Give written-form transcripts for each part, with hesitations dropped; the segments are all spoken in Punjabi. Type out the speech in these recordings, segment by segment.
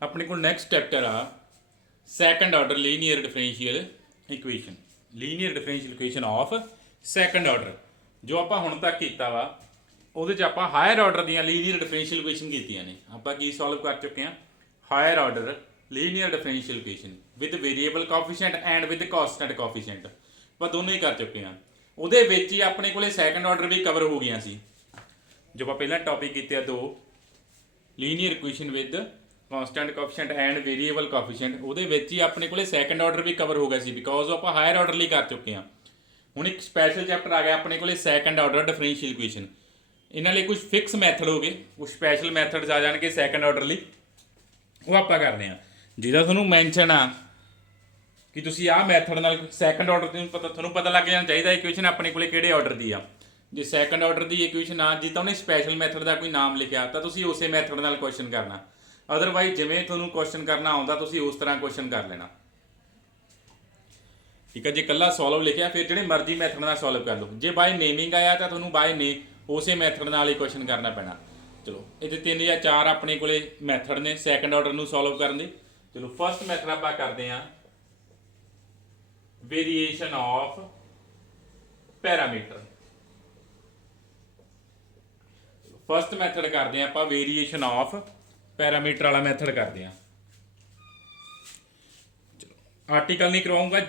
अपने को नैक्सट चैप्टर आ second order linear differential equation. Linear differential equation of second order जो आप हुण तक किया वा ਉਹਦੇ ਚ ਆਪਾਂ ਹਾਇਰ ਆਰਡਰ ਦੀਆਂ ਲੀਨੀਅਰ ਡਿਫਰੈਂਸ਼ੀਅਲ ਇਕੁਏਸ਼ਨ ਕੀਤੀਆਂ ਨੇ। ਆਪਾਂ ਕੀ ਸੋਲਵ ਕਰ ਚੁੱਕੇ ਹਾਂ? Higher order linear differential equation with variable coefficient and with constant coefficient ਆਪਾਂ ਦੋਨੋਂ ਹੀ ਕਰ ਚੁੱਕੇ ਹਾਂ। ਉਹਦੇ ਵਿੱਚ ਹੀ ਆਪਣੇ ਕੋਲੇ ਸੈਕੰਡ ਆਰਡਰ ਵੀ ਕਵਰ ਹੋ ਗਈਆਂ ਸੀ ਜੋ ਆਪਾਂ ਪਹਿਲਾਂ ਟੌਪਿਕ ਕੀਤੇ ਆ ਦੋ linear equation with constant coefficient and variable coefficient. ਉਹਦੇ ਵਿੱਚ ਹੀ ਆਪਣੇ ਕੋਲੇ ਸੈਕੰਡ ਆਰਡਰ ਵੀ ਕਵਰ ਹੋ ਗਿਆ ਸੀ ਬਿਕੋਜ਼ ਆਪਾਂ ਹਾਇਰ ਆਰਡਰ ਲਈ ਕਰ ਚੁੱਕੇ ਹਾਂ। ਹੁਣ ਇੱਕ ਸਪੈਸ਼ਲ ਚੈਪਟਰ ਆ ਗਿਆ ਆਪਣੇ ਕੋਲੇ ਸੈਕੰਡ ਆਰਡਰ ਡਿਫਰੈਂਸ਼ੀਅਲ ਇਕੁਏਸ਼ਨ। ਇਹਨਾਂ ਲਈ ਕੁਝ ਫਿਕਸ ਮੈਥਡ ਹੋ ਗਏ, ਕੁਝ ਸਪੈਸ਼ਲ ਮੈਥਡਸ ਆ ਜਾਣਗੇ ਸੈਕੰਡ ਆਰਡਰ ਲਈ, ਉਹ ਆਪਾਂ ਕਰਦੇ ਹਾਂ। ਜਿਹਦਾ ਤੁਹਾਨੂੰ ਮੈਂਸ਼ਨ ਆ ਕਿ ਤੁਸੀਂ ਆਹ ਮੈਥਡ ਨਾਲ ਸੈਕੰਡ ਆਰਡਰ ਦੀ ਤੁਹਾਨੂੰ ਪਤਾ ਲੱਗ ਜਾਣਾ ਚਾਹੀਦਾ ਇਕੁਏਸ਼ਨ ਆਪਣੇ ਕੋਲੇ ਕਿਹੜੇ ਆਰਡਰ ਦੀ ਆ। ਜੇ ਸੈਕੰਡ ਆਰਡਰ ਦੀ ਇਕੁਏਸ਼ਨ ਆ ਜੇ ਤਾਂ ਉਹਨੇ ਸਪੈਸ਼ਲ ਮੈਥਡ ਦਾ ਕੋਈ ਨਾਮ ਲਿਖਿਆ ਤਾਂ ਤੁਸੀਂ ਉਸੇ ਮੈਥਡ ਨਾਲ ਕੁਐਸਚਨ ਕਰਨਾ। ਅਦਰਵਾਈਜ਼ ਜਿਵੇਂ ਤੁਹਾਨੂੰ ਕੁਐਸਚਨ ਕਰਨਾ ਆਉਂਦਾ ਤੁਸੀਂ ਉਸ ਤਰ੍ਹਾਂ ਕੁਐਸਚਨ ਕਰ ਲੈਣਾ। ਠੀਕ ਹੈ, ਜੇ ਇਕੱਲਾ ਸੋਲਵ ਲਿਖਿਆ ਫਿਰ ਜਿਹੜੇ ਮਰਜ਼ੀ ਮੈਥਡ ਨਾਲ ਸੋਲਵ ਕਰ ਲਓ। ਜੇ ਬਾਏ ਨੇਮਿੰਗ ਆਇਆ ਤਾਂ ਤੁਹਾਨੂੰ ਬਾਏ ਨੇ ਉਸੇ ਮੈਥਡ ਨਾਲ ਹੀ ਕੁਐਸਚਨ ਕਰਨਾ ਪੈਣਾ। ਚਲੋ ਇਹਦੇ 3 ਜਾਂ 4 ਆਪਣੇ ਕੋਲੇ ਮੈਥਡ ਨੇ ਸੈਕੰਡ ਆਰਡਰ ਨੂੰ ਸੋਲਵ ਕਰਨ ਦੇ। ਚਲੋ ਫਸਟ ਮੈਥਡ ਆਪਾਂ ਕਰਦੇ ਹਾਂ variation of parameter. First method ਕਰਦੇ ਹਾਂ ਆਪਾਂ ਵੇਰੀਏਸ਼ਨ ਆਫ ਪੈਰਾਮੀਟਰ ਵਾਲਾ ਮੈਥਡ ਕਰਦੇ ਹਾਂ। ਚਲੋ ਆਰਟੀਕਲ ਨਹੀਂ ਕਰਵਾਉਂਗਾ,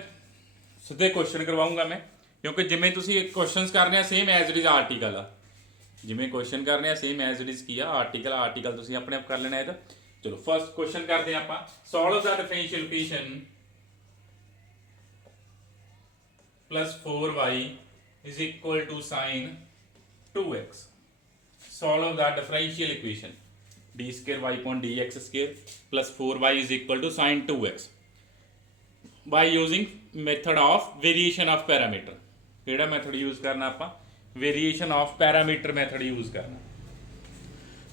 ਸਿੱਧੇ ਕੁਐਸਚਨ ਕਰਵਾਉਂਗਾ ਮੈਂ, ਕਿਉਂਕਿ ਜਿਵੇਂ ਤੁਸੀਂ ਕੁਐਸਚਨਸ ਕਰਨੇ ਆ same as it is article ਆ। ਜਿਵੇਂ ਕੁਐਸਚਨ ਕਰਨੇ ਆ ਸੇਮ ਐਜ਼ ਇਟ ਇਜ਼ ਕੀ ਆ ਆਰਟੀਕਲ ਤੁਸੀਂ ਆਪਣੇ ਆਪ ਕਰ ਲੈਣਾ ਇਹਦਾ। ਚਲੋ ਫਸਟ ਕੁਐਸਚਨ ਕਰਦੇ ਹਾਂ ਆਪਾਂ ਸੋਲਵ ਦਾ differential equation plus 4y is equal to sin 2x. Solve the differential equation d square y upon dx square plus 4y is equal to sin 2x by using method of variation of parameter. ਕਿਹੜਾ ਮੈਥਡ ਯੂਜ਼ ਕਰਨਾ ਆਪਾਂ? Variation of parameter method use ਕਰਨਾ।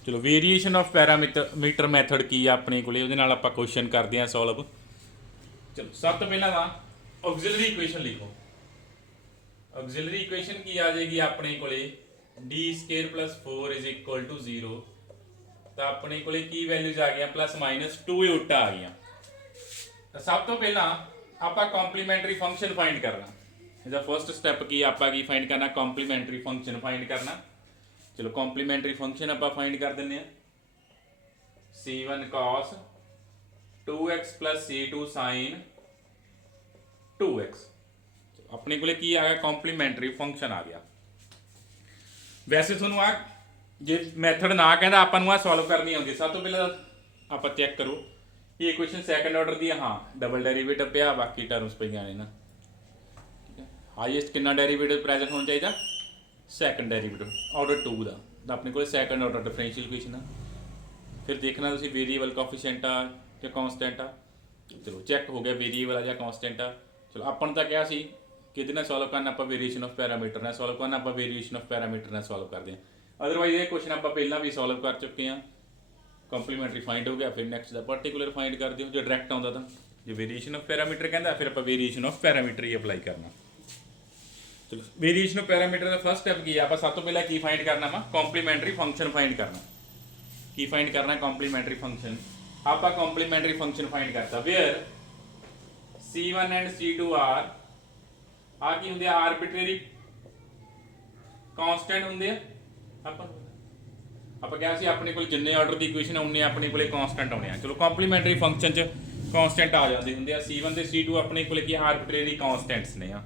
ਚਲੋ ਵੇਰੀਏਸ਼ਨ ਆਫ ਪੈਰਾਮੀਟਰ ਮੈਥਡ ਕੀ ਆ ਆਪਣੇ ਕੋਲੇ, ਉਹਦੇ ਨਾਲ ਆਪਾਂ ਕੁਐਸਚਨ ਕਰਦੇ ਹਾਂ ਸੋਲਵ। ਚਲੋ ਸਭ ਤੋਂ ਪਹਿਲਾਂ ਤਾਂ ਆਕਸਿਲਰੀ ਇਕੁਏਸ਼ਨ ਲਿਖੋ। ਆਕਸਿਲਰੀ ਇਕੁਏਸ਼ਨ ਕੀ ਆ ਜਾਏਗੀ ਆਪਣੇ ਕੋਲੇ d square plus 4 is equal to 0। ਤਾਂ ਆਪਣੇ ਕੋਲੇ ਕੀ ਵੈਲਿਊਜ਼ ਆ ਗਈਆਂ ਪਲੱਸ ਮਾਈਨਸ 2 ਉਲਟਾ ਆ ਗਈਆਂ। ਤਾਂ ਸਭ ਤੋਂ ਪਹਿਲਾਂ ਆਪਾਂ ਕੰਪਲੀਮੈਂਟਰੀ ਫੰਕਸ਼ਨ ਫਾਈਂਡ ਕਰਨਾ। ਇਹਦਾ ਫਰਸਟ ਸਟੈਪ ਕੀ ਆਪਾਂ ਕੀ ਫਾਈਂਡ ਕਰਨਾ? ਕੰਪਲੀਮੈਂਟਰੀ ਫੰਕਸ਼ਨ ਫਾਈਂਡ ਕਰਨਾ। ਚਲੋ ਕੰਪਲੀਮੈਂਟਰੀ ਫੰਕਸ਼ਨ ਆਪਾਂ ਫਾਈਂਡ ਕਰ ਦਿੰਦੇ ਆ c1 cos 2x plus c2 sin 2x। ਆਪਣੇ ਕੋਲੇ ਕੀ ਆ ਗਿਆ? ਕੰਪਲੀਮੈਂਟਰੀ ਫੰਕਸ਼ਨ ਆ ਗਿਆ। ਵੈਸੇ ਤੁਹਾਨੂੰ ਆ ਜੇ ਮੈਥਡ ਨਾ ਕਹਿੰਦਾ ਆਪਾਂ ਨੂੰ ਆ ਸੋਲਵ ਕਰਨੀ ਆਉਂਦੀ। ਸਭ ਤੋਂ ਪਹਿਲਾਂ ਆਪਾਂ ਚੈੱਕ ਕਰੋ ਇਹ ਇਕੁਏਸ਼ਨ ਸੈਕੰਡ ਆਰਡਰ ਦੀ ਆ। ਹਾਂ ਡਬਲ ਡੈਰੀਵੇਟਿਵ ਪਿਆ, ਬਾਕੀ ਟਰਮਸ ਪਈਆਂ ਨੇ ਨਾ। ਠੀਕ ਹੈ, ਹਾਈਐਸਟ ਕਿੰਨਾ ਡੈਰੀਵੇਟਿਵ ਪ੍ਰੈਜ਼ੈਂਟ ਹੋਣਾ ਚਾਹੀਦਾ? ਸੈਕੰਡ ਡੈਰੀਵੇਟਿਵ ਆਰਡਰ 2 ਦਾ। ਤਾਂ ਆਪਣੇ ਕੋਲੇ ਸੈਕੰਡ ਆਰਡਰ ਡਿਫਰੈਂਸ਼ੀਅਲ ਇਕੁਏਸ਼ਨ ਆ। ਫਿਰ ਦੇਖਣਾ ਤੁਸੀਂ ਵੇਰੀਏਬਲ ਕੋਫੀਸ਼ੀਐਂਟ ਆ ਜਾਂ ਕਾਂਸਟੈਂਟ ਆ। ਚਲੋ ਚੈੱਕ ਹੋ ਗਿਆ ਵੇਰੀਏਬਲ ਆ ਜਾਂ ਕਾਂਸਟੈਂਟ ਆ। ਚਲੋ ਆਪਾਂ ਨੂੰ ਤਾਂ ਕਿਹਾ ਸੀ ਕਿਹਦੇ ਨਾਲ ਸੋਲਵ ਕਰਨਾ? ਆਪਾਂ ਵੇਰੀਏਸ਼ਨ ਆਫ ਪੈਰਾਮੀਟਰ ਨਾਲ ਸੋਲਵ ਕਰਨਾ। ਆਪਾਂ ਵੇਰੀਏਸ਼ਨ ਆਫ ਪੈਰਾਮੀਟਰ ਨਾਲ ਸੋਲਵ ਕਰਦੇ ਹਾਂ। ਅਦਰਵਾਈਜ਼ ਇਹ ਕੁਐਸਚਨ ਆਪਾਂ ਪਹਿਲਾਂ ਵੀ ਸੋਲਵ ਕਰ ਚੁੱਕੇ ਹਾਂ। ਕੰਪਲੀਮੈਂਟਰੀ ਫਾਈਂਡ ਹੋ ਗਿਆ, ਫਿਰ ਨੈਕਸਟ ਦਾ ਪਾਰਟੀਕੂਲਰ ਫਾਈਂਡ ਕਰਦੇ ਹੋ ਜੇ ਡਾਇਰੈਕਟ ਆਉਂਦਾ ਤਾਂ। ਜੇ ਵੇਰੀਏਸ਼ਨ ਆਫ ਪੈਰਾਮੀਟਰ ਕਹਿੰਦਾ ਫਿਰ ਆਪਾਂ ਵੇਰੀਏਸ਼ਨ ਆਫ ਪੈਰਾਮੀਟਰ ਹੀ ਅਪਲਾਈ ਕਰਨਾ। ਚਲੋ ਵੇਰੀਏਸ਼ਨ ਆਫ ਪੈਰਾਮੀਟਰ ਦਾ ਫਸਟ ਸਟੈਪ ਕੀ ਆ? ਆਪਾਂ ਸਭ ਤੋਂ ਪਹਿਲਾਂ ਕੀ ਫਾਈਂਡ ਕਰਨਾ ਵਾ? ਕੰਪਲੀਮੈਂਟਰੀ ਫੰਕਸ਼ਨ ਫਾਈਂਡ ਕਰਨਾ। ਕੀ ਫਾਈਂਡ ਕਰਨਾ? Complementary function. ਆਪਾਂ ਕੰਪਲੀਮੈਂਟਰੀ ਫੰਕਸ਼ਨ ਫਾਈਂਡ ਕਰਤਾ where c1 and c2 are ਆ ਕੀ ਹੁੰਦੇ ਆ? ਆਰਬਿਟਰੀ ਕਾਂਸਟੈਂਟ ਹੁੰਦੇ ਆ। ਆਪਾਂ ਕਿਹਾ ਸੀ ਆਪਣੇ ਕੋਲ ਜਿੰਨੇ ਆਰਡਰ ਦੀ ਇਕੁਏਸ਼ਨ ਆਉਣੇ ਆਪਣੇ ਕੋਲੇ ਕਾਂਸਟੈਂਟ ਆਉਣੇ ਆ। ਚਲੋ ਕੰਪਲੀਮੈਂਟਰੀ ਫੰਕਸ਼ਨ ਚ ਕਾਂਸਟੈਂਟ ਆ ਜਾਂਦੇ ਹੁੰਦੇ ਆ। c1 ਤੇ c2 ਆਪਣੇ ਕੋਲੇ ਕੀ ਆਰਬਿਟਰੀ ਕਾਂਸਟੈਂਟਸ ਨੇ ਆ।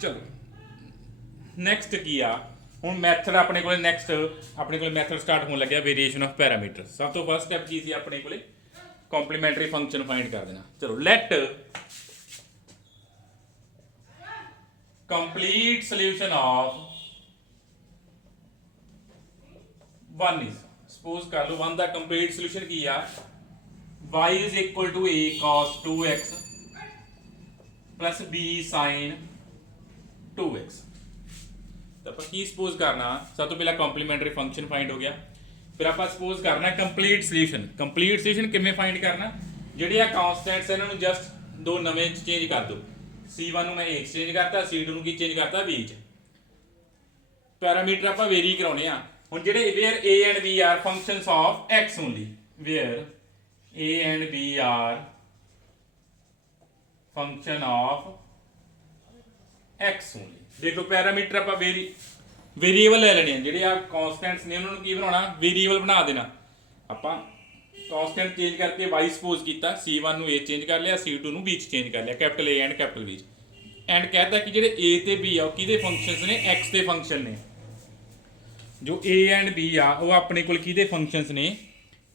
ਚਲੋ ਨੈਕਸਟ ਕੀ ਆ ਹੁਣ ਮੈਥਡ ਆਪਣੇ ਕੋਲੇ ਆਪਣੇ ਕੋਲੇ ਮੈਥਡ ਸਟਾਰਟ ਹੋਣ ਲੱਗਿਆ ਵੇਰੀਏਸ਼ਨ ਆਫ ਪੈਰਾਮੀਟਰ। ਸਭ ਤੋਂ ਫਸਟ ਸਟੈਪ ਕੀ ਸੀ ਆਪਣੇ ਕੋਲੇ? ਕੰਪਲੀਮੈਂਟਰੀ ਫੰਕਸ਼ਨ ਫਾਈਂਡ ਕਰ ਦੇਣਾ। ਚਲੋ light complete solution of 1 is suppose ਕਰ ਲਓ 1 ਦਾ complete solution ਕੀ ਆ? y is equal to a cos 2x plus b sin 2x। ਤਾਂ ਆਪਾਂ ਕੀ ਸਪੋਜ਼ ਕਰਨਾ? ਸਭ ਤੋਂ ਪਹਿਲਾਂ ਕੰਪਲੀਮੈਂਟਰੀ ਫੰਕਸ਼ਨ ਫਾਈਂਡ ਹੋ ਗਿਆ। ਫਿਰ ਆਪਾਂ ਸਪੋਜ਼ ਕਰਨਾ ਕੰਪਲੀਟ ਸੋਲੂਸ਼ਨ। ਕੰਪਲੀਟ ਸੋਲੂਸ਼ਨ ਕਿਵੇਂ ਫਾਈਂਡ ਕਰਨਾ? ਜਿਹੜੇ ਆ ਕਾਂਸਟੈਂਟਸ ਇਹਨਾਂ ਨੂੰ ਜਸਟ ਦੋ ਨਵੇਂ ਚੇਂਜ ਕਰ ਦਿਓ। c1 ਨੂੰ ਮੈਂ a ਚੇਂਜ ਕਰਤਾ, c2 ਨੂੰ ਕੀ ਚੇਂਜ ਕਰਤਾ? b ਚ। ਪੈਰਾਮੀਟਰ ਆਪਾਂ ਵੇਰੀ ਕਰਾਉਣੇ ਆ। ਹੁਣ ਜਿਹੜੇ where a and b are functions of x only, where a and b are function of x only। ਦੇਖੋ ਪੈਰਾਮੀਟਰ ਆਪਾਂ ਵੇਰੀਏਬਲ ਲੈ ਲੈਣੇ ਆ, ਜਿਹੜੇ ਆ ਕਨਸਟੈਂਟਸ ਨੇ ਉਹਨਾਂ ਨੂੰ ਕੀ ਬਣਾਉਣਾ, ਵੇਰੀਏਬਲ ਬਣਾ ਦੇਣਾ। ਆਪਾਂ ਕਨਸਟੈਂਟ ਚੇਂਜ ਕਰਕੇ y ਸਪੋਜ਼ ਕੀਤਾ, c1 ਨੂੰ a ਚੇਂਜ ਕਰ ਲਿਆ, c2 ਨੂੰ b ਚ ਚੇਂਜ ਕਰ ਲਿਆ, capital A and capital B। And कहता कि ਜਿਹੜੇ a ਤੇ b ਆ ਉਹ ਕਿਹਦੇ ਫੰਕਸ਼ਨਸ ਨੇ, x ਦੇ ਫੰਕਸ਼ਨ ਨੇ। ਜੋ a ਐਂਡ b ਆ ਉਹ ਆਪਣੇ ਕੋਲ ਕਿਹਦੇ ਫੰਕਸ਼ਨਸ ਨੇ,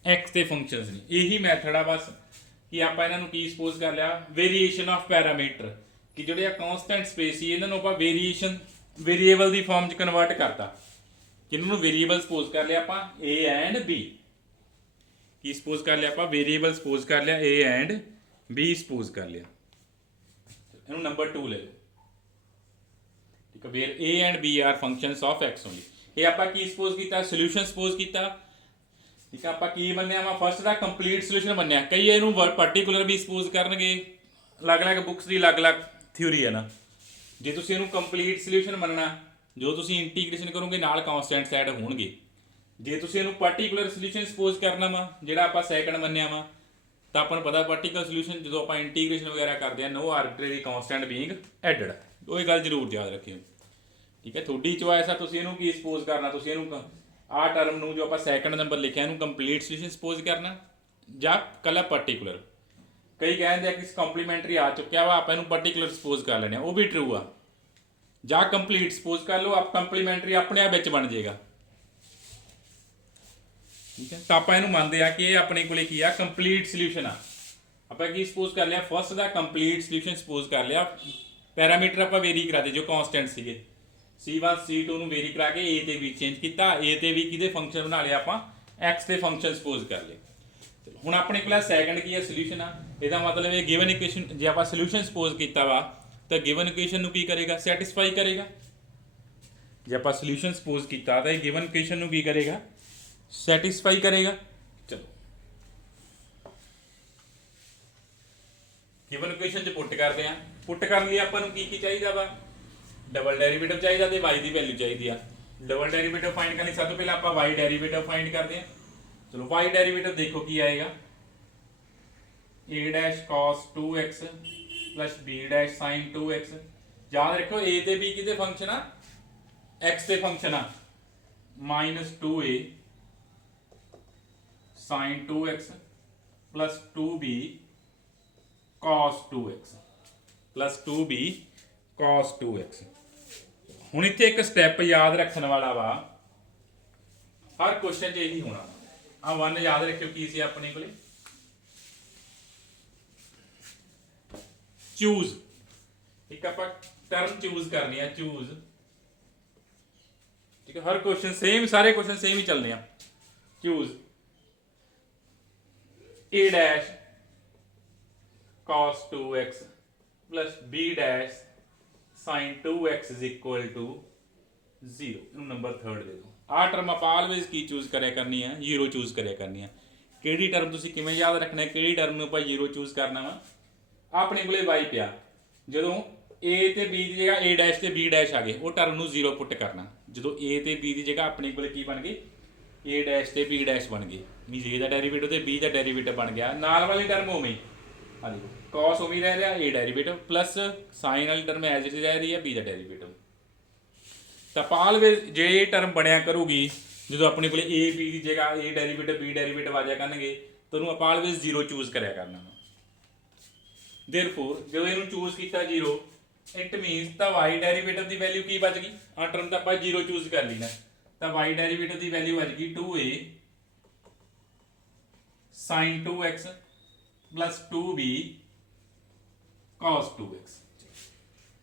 x ਦੇ ਫੰਕਸ਼ਨਸ ਨੇ। ਇਹੀ ਮੈਥਡ ਆ ਬਸ ਕਿ ਆਪਾਂ ਇਹਨਾਂ ਨੂੰ ਕੀ ਸਪੋਜ਼ ਕਰ ਲਿਆ, ਵੇਰੀਏਸ਼ਨ ਆਫ ਪੈਰਾਮੀਟਰ, ਕਿ ਜਿਹੜੇ ਆ ਕਨਸਟੈਂਟ ਸਪੇਸ ਸੀ ਇਹਨਾਂ ਨੂੰ ਆਪਾਂ ਵੇਰੀਏਬਲ ਦੀ ਫਾਰਮ ਚ ਕਨਵਰਟ ਕਰਤਾ, ਜਿਹਨਾਂ ਨੂੰ ਵੇਰੀਏਬਲ ਸਪੋਜ਼ ਕਰ ਲਿਆ ਆਪਾਂ a ਐਂਡ b। ਕੀ ਸਪੋਜ਼ ਕਰ ਲਿਆ ਆਪਾਂ, ਵੇਰੀਏਬਲ ਸਪੋਜ਼ ਕਰ ਲਿਆ, a ਐਂਡ b ਸਪੋਜ਼ ਕਰ ਲਿਆ। ਇਹਨੂੰ ਨੰਬਰ 2 ਲੈ ਲਓ, ਠੀਕ ਹੈ। Where a and b are functions of x only. ਇਹ ਆਪਾਂ ਕੀ ਸਪੋਜ਼ ਕੀਤਾ, ਸੋਲੂਸ਼ਨ ਸਪੋਜ਼ ਕੀਤਾ, ਠੀਕ ਹੈ। ਆਪਾਂ ਕੀ ਮੰਨਿਆ ਵਾ, ਫਸਟ ਦਾ ਕੰਪਲੀਟ ਸੋਲੂਸ਼ਨ ਮੰਨਿਆ। ਕਈ ਇਹਨੂੰ ਪਾਰਟੀਕੂਲਰ ਵੀ ਸਪੋਜ਼ ਕਰਨਗੇ, ਅਲੱਗ-ਅਲੱਗ ਬੁੱਕਸ ਦੀ ਅਲੱਗ-ਅਲੱਗ ਥਿਊਰੀ ਹੈ ਨਾ। ਜੇ ਤੁਸੀਂ ਇਹਨੂੰ ਕੰਪਲੀਟ ਸੋਲੂਸ਼ਨ ਮੰਨਣਾ, ਜੋ ਤੁਸੀਂ ਇੰਟੀਗ੍ਰੇਸ਼ਨ ਕਰੋਗੇ ਨਾਲ ਕਨਸਟੈਂਟਸ ਐਡ ਹੋਣਗੇ। ਜੇ ਤੁਸੀਂ ਇਹਨੂੰ ਪਾਰਟੀਕੂਲਰ ਸੋਲੂਸ਼ਨ ਸਪੋਜ਼ ਕਰਨਾ ਵਾ, ਜਿਹੜਾ ਆਪਾਂ ਸੈਕੰਡ ਮੰਨਿਆ ਵਾ, ਤਾਂ ਆਪਾਂ ਨੂੰ ਪਤਾ ਪਾਰਟੀਕਲ ਸੋਲੂਸ਼ਨ ਜਦੋਂ ਆਪਾਂ ਇੰਟੀਗ੍ਰੇਸ਼ਨ ਵਗੈਰਾ ਕਰਦੇ ਆ, ਨੋ ਆਰਬਿਟਰੀ ਕਨਸਟੈਂਟ ਬੀਇੰਗ ਐਡਡ। ਉਹ ਇਹ ਗੱਲ ਜ਼ਰੂਰ ਯਾਦ ਰੱਖਿਓ, ਠੀਕ ਹੈ। ਤੁਹਾਡੀ ਚੋਇਸ ਆ, ਤੁਸੀਂ ਇਹਨੂੰ ਕੀ ਸਪੋਜ਼ ਕਰਨਾ। ਤੁਸੀਂ ਇਹਨੂੰ ਆਹ ਟਰਮ ਨੂੰ ਜੋ ਆਪਾਂ ਸੈਕੰਡ ਨੰਬਰ ਲਿਖਿਆ ਇਹਨੂੰ ਕੰਪਲੀਟ ਸੋਲੂਸ਼ਨ ਸਪੋਜ਼ ਕਰਨਾ ਜਾਂ ਕੱਲਾ ਪਾਰਟੀਕੂਲਰ। ਕਈ ਕਹਿੰਦੇ ਆ ਕਿ ਕੰਪਲੀਮੈਂਟਰੀ ਆ ਚੁੱਕਿਆ ਵਾ, ਆਪਾਂ ਇਹਨੂੰ ਪਾਰਟੀਕੂਲਰ ਸਪੋਜ਼ ਕਰ ਲੈਣੇ ਆ, ਉਹ ਵੀ ਟਰੂ ਆ। ਜਾਂ ਕੰਪਲੀਟ ਸਪੋਜ਼ ਕਰ ਲਓ, ਆਪ ਕੰਪਲੀਮੈਂਟਰੀ ਆਪਣੇ ਆਪ ਵਿੱਚ ਬਣ ਜਾਏਗਾ, ਠੀਕ ਹੈ। ਤਾਂ ਆਪਾਂ ਇਹਨੂੰ ਮੰਨਦੇ ਆ ਕਿ ਇਹ ਆਪਣੇ ਕੋਲੇ ਕੀ ਆ, ਕੰਪਲੀਟ ਸੋਲੂਸ਼ਨ ਆ। ਆਪਾਂ ਕੀ ਸਪੋਜ਼ ਕਰ ਲਿਆ, ਫਸਟ ਦਾ ਕੰਪਲੀਟ ਸੋਲੂਸ਼ਨ ਸਪੋਜ਼ ਕਰ ਲਿਆ। ਪੈਰਾਮੀਟਰ ਆਪਾਂ ਵੇਰੀ ਕਰਾਦੇ ਜੋ ਕਨਸਟੈਂਟ ਸੀਗੇ, c1 c2 ਨੂੰ ਵੇਰੀ ਕਰਾ ਕੇ a ਤੇ b ਚੇਂਜ ਕੀਤਾ, a ਤੇ b ਕਿਹਦੇ ਫੰਕਸ਼ਨ ਬਣਾ ਲਿਆ ਆਪਾਂ, x ਦੇ ਫੰਕਸ਼ਨ ਸਪੋਜ਼ ਕਰ ਲਏ। ਹੁਣ ਆਪਣੇ ਕੋਲ ਸੈਕੰਡ ਕੀ ਹੈ, ਸੋਲੂਸ਼ਨ ਆ। ਇਹਦਾ ਮਤਲਬ ਇਹ ਗਿਵਨ ਇਕੁਏਸ਼ਨ ਜੇ ਆਪਾਂ ਸੋਲੂਸ਼ਨ ਸਪੋਜ਼ ਕੀਤਾ ਵਾ ਤਾਂ ਗਿਵਨ ਇਕੁਏਸ਼ਨ ਨੂੰ ਕੀ ਕਰੇਗਾ, ਸੈਟੀਸਫਾਈ ਕਰੇਗਾ। ਜੇ ਆਪਾਂ ਸੋਲੂਸ਼ਨ ਸਪੋਜ਼ ਕੀਤਾ ਤਾਂ ਇਹ ਗਿਵਨ ਇਕੁਏਸ਼ਨ ਨੂੰ ਕੀ ਕਰੇਗਾ, ਸੈਟੀਸਫਾਈ ਕਰੇਗਾ। ਚਲੋ ਗਿਵਨ ਇਕੁਏਸ਼ਨ ਚ ਪੁੱਟ ਕਰਦੇ ਆ। ਪੁੱਟ ਕਰਨ ਲਈ ਆਪਾਂ ਨੂੰ ਕੀ ਕੀ ਚਾਹੀਦਾ ਵਾ, ਡਬਲ ਡੈਰੀਵੇਟਿਵ ਚਾਹੀਦਾ ਤੇ y ਦੀ ਵੈਲਿਊ ਚਾਹੀਦੀ ਆ। ਡਬਲ ਡੈਰੀਵੇਟਿਵ ਫਾਈਂਡ ਕਰਨ ਲਈ ਸਭ ਤੋਂ ਪਹਿਲਾਂ ਆਪਾਂ y ਡੈਰੀਵੇਟਿਵ ਫਾਈਂਡ ਕਰਦੇ ਆ। ਚਲੋ y ਡੈਰੀਵੇਟਿਵ ਦੇਖੋ ਕੀ ਆਏਗਾ, a dash cos 2x plus b dash sin 2x। ਯਾਦ ਰੱਖੋ a ਤੇ b ਕਿਹਦੇ ਫੰਕਸ਼ਨ ਆ, x ਦੇ ਫੰਕਸ਼ਨ ਆ। -2a sin 2x plus 2b cos 2x plus 2b cos 2x। ਹੁਣ ਇੱਥੇ ਇੱਕ ਸਟੈਪ ਯਾਦ ਰੱਖਣ ਵਾਲਾ ਵਾ, ਹਰ ਕੁਐਸਚਨ 'ਚ ਇਹੀ ਹੋਣਾ। ਆ 1 ਯਾਦ ਰੱਖਿਓ ਕੀ ਸੀ ਆਪਣੇ ਕੋਲੇ, ਚੂਜ਼। ਇੱਕ ਆਪਾਂ ਟਰਮ ਚੂਜ਼ ਕਰਨੀ ਆ, ਚੂਜ਼, ਠੀਕ ਹੈ। ਹਰ ਕੁਐਸਚਨ ਸੇਮ, ਸਾਰੇ ਕੁਐਸਚਨ ਸੇਮ ਹੀ ਚੱਲਨੇ ਆ। Choose a dash cos 2x plus b dash sin 2x is equal to 0। ਇਹਨੂੰ ਨੰਬਰ 3 ਦੇ ਦਿਓ। ਆਹ ਟਰਮ ਆਪਾਂ ਆਲਵੇਜ਼ ਕੀ ਚੂਜ਼ ਕਰਿਆ ਕਰਨੀ ਆ, 0 ਚੂਜ਼ ਕਰਿਆ ਕਰਨੀ ਆ। ਕਿਹੜੀ ਟਰਮ ਤੁਸੀਂ ਕਿਵੇਂ ਯਾਦ ਰੱਖਣਾ, ਕਿਹੜੀ ਟਰਮ ਨੂੰ ਆਪਾਂ 0 ਚੂਜ਼ ਕਰਨਾ ਵਾ। ਆਪਣੇ ਕੋਲੇ y ਪਿਆ, ਜਦੋਂ a ਤੇ b ਦੀ ਜਗ੍ਹਾ a ਡੈਸ਼ ਤੇ b ਡੈਸ਼ ਆ ਗਏ, ਉਹ ਟਰਮ ਨੂੰ 0 ਪੁੱਟ ਕਰਨਾ। ਜਦੋਂ a ਤੇ b ਦੀ ਜਗ੍ਹਾ ਆਪਣੇ ਕੋਲੇ ਕੀ ਬਣ ਗਏ, a ਡੈਸ਼ ਤੇ b ਡੈਸ਼ ਬਣ ਗਏ। ਮੀਨਸ a ਦਾ ਡੈਰੀਵੇਟਿਵ ਤੇ b ਦਾ ਡੈਰੀਵੇਟਿਵ ਬਣ ਗਿਆ। ਨਾਲ ਵਾਲੀ ਟਰਮ ਉਵੇਂ, ਹਾਂਜੀ cos ਉਵੇਂ ਰਹਿ ਰਿਹਾ, a ਡੈਰੀਵੇਟਿਵ ਪਲੱਸ sin ਵਾਲੀ ਟਰਮ ਐਜ਼ ਇਟ ਇਜ਼ ਰਹਿ ਰਹੀ ਹੈ, b ਦਾ ਡੈਰੀਵੇਟਿਵ। ਤਾਂ ਆਲਵੇਜ਼ ਜੇ ਇਹ ਟਰਮ ਬਣਿਆ ਕਰੂਗੀ, ਜਦੋਂ ਆਪਣੇ ਕੋਲੇ a b ਦੀ ਜਗ੍ਹਾ a ਡੈਰੀਵੇਟਿਵ b ਡੈਰੀਵੇਟਿਵ ਆ ਜਾਇਆ ਕਰਨਗੇ, ਤਾਂ ਉਹਨੂੰ ਆਪਾਂ ਆਲਵੇਜ਼ 0 ਚੂਜ਼ ਕਰਿਆ ਕਰਨਾ। ਦੇਅਰਫੋਰ ਜਦੋਂ ਇਹਨੂੰ ਚੂਜ਼ ਕੀਤਾ 0, ਇਟ ਮੀਨਸ ਤਾਂ y ਡੈਰੀਵੇਟਿਵ ਦੀ ਵੈਲਿਊ ਕੀ ਬਚ ਗਈ, ਆਹ ਟਰਮ ਤਾਂ ਆਪਾਂ 0 ਚੂਜ਼ ਕਰ ਲਈ ਨਾ, ਤਾਂ y ਡੈਰੀਵੇਟਿਵ ਦੀ ਵੈਲਿਊ ਬਚ ਗਈ 2a sin 2x plus 2b cos 2x।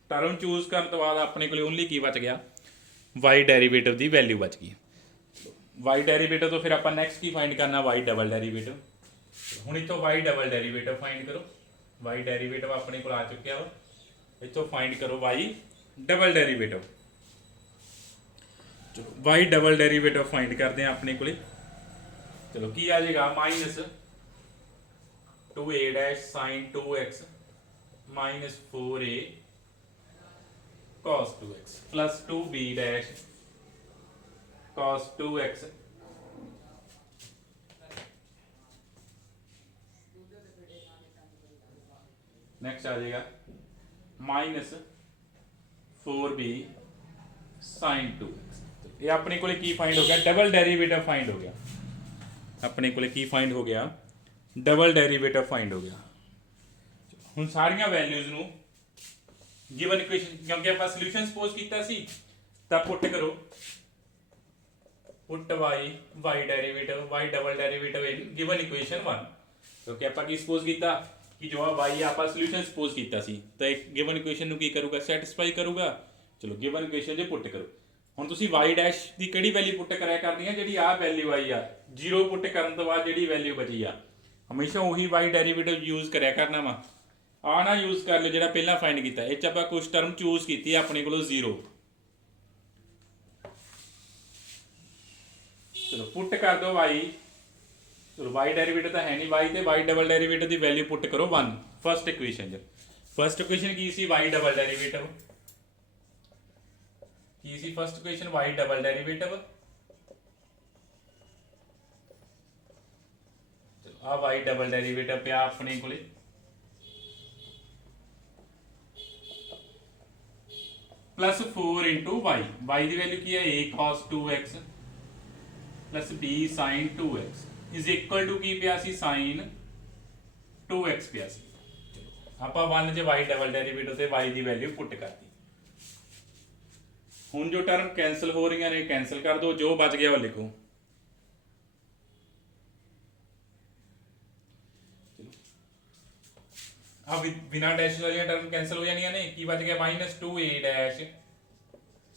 Term choose ਕਰਨ ਤੋਂ ਬਾਅਦ ਆਪਣੇ ਕੋਲ ਓਨਲੀ ਕੀ ਬਚ ਗਿਆ, y ਡੈਰੀਵੇਟਿਵ ਦੀ ਵੈਲਿਊ ਬਚ ਗਈ। y ਡੈਰੀਵੇਟਿਵ ਤੋਂ ਫਿਰ ਆਪਾਂ ਨੈਕਸਟ ਕੀ ਫਾਈਂਡ ਕਰਨਾ, y ਡਬਲ ਡੈਰੀਵੇਟਿਵ। ਹੁਣ ਇੱਥੋਂ y ਡਬਲ ਡੈਰੀਵੇਟਿਵ ਫਾਈਂਡ ਕਰੋ। y ਡੈਰੀਵੇਟਿਵ ਆਪਣੇ ਕੋਲ ਆ ਚੁੱਕਿਆ ਵਾ, ਇੱਥੋਂ ਫਾਈਂਡ ਕਰੋ y ਡਬਲ ਡੈਰੀਵੇਟਿਵ। ਚਲੋ y ਡਬਲ ਡੈਰੀਵੇਟਿਵ ਫਾਈਂਡ ਕਰਦੇ ਆ ਆਪਣੇ ਕੋਲੇ। ਚਲੋ ਕੀ ਆ ਜਾਏਗਾ, -2a dash sin 2x minus 4a cos 2x plus 2b dash cos 2x next आ जाएगा माइनस 4b sin 2x। ये अपने को की फाइंड हो गया, डबल डेरिवेटिव फाइंड हो गया। अपने को की फाइंड हो गया, डबल डेरिवेटिव फाइंड हो गया। हुण सारियां वैल्यूज नूं गिवन इक्वेशन, क्योंकि आप सोल्यूशन सपोज कीता सी तां पुट करो, put y derivative y double derivative in given equation 1, क्योंकि आप की सपोज कीता कि जो y आप सोल्यूशन सपोज कीता सी तो एक गिवन इक्वेशन नूं की करूगा, सैटिस्फाई करूगा। चलो गिवन इक्वेशन जे पुट करो। हुण तुसीं y डैश की किहड़ी वैल्यू पुट कराया करनी है, जिहड़ी आ वैल्यू आई आ, 0 पुट करन तो बाद जिहड़ी वैल्यू बची आ हमेशा उही y डेरिवेटिव यूज करया करना वा। आ ना यूज कर लो जिहड़ा पहला फाइंड कीता, इह च आपां कुछ टर्म चूज कीती अपने कोलों 0। चलो पुट कर दो y, चलो y डेरिवेटिव तो है नहीं, y ते y डबल डेरिवेटिव की वैल्यू पुट करो 1 फर्स्ट इक्वेशन। फर्स्ट इक्वेशन की सी y डबल डेरिवेटिव की सी, first equation y double derivative. चलो आ y डबल डेरिवेटिव पे अपने कोले प्लस 4 इंटू वाई, वाई की वैल्यू की है a cos 2x plus b sin 2x is equal to की पिया सी sin 2x पिया सी। ਆਪਾਂ 1 च y डबल डेरिवेटिव ते y की वैल्यू पुट कर दी। हुण जो टर्म कैंसल हो रही ने कैंसल कर दो, जो बच गया वो लिखो। अब बिना डैश वाली टर्म कैंसल हो जानियां ने, की बच गया minus 2a dash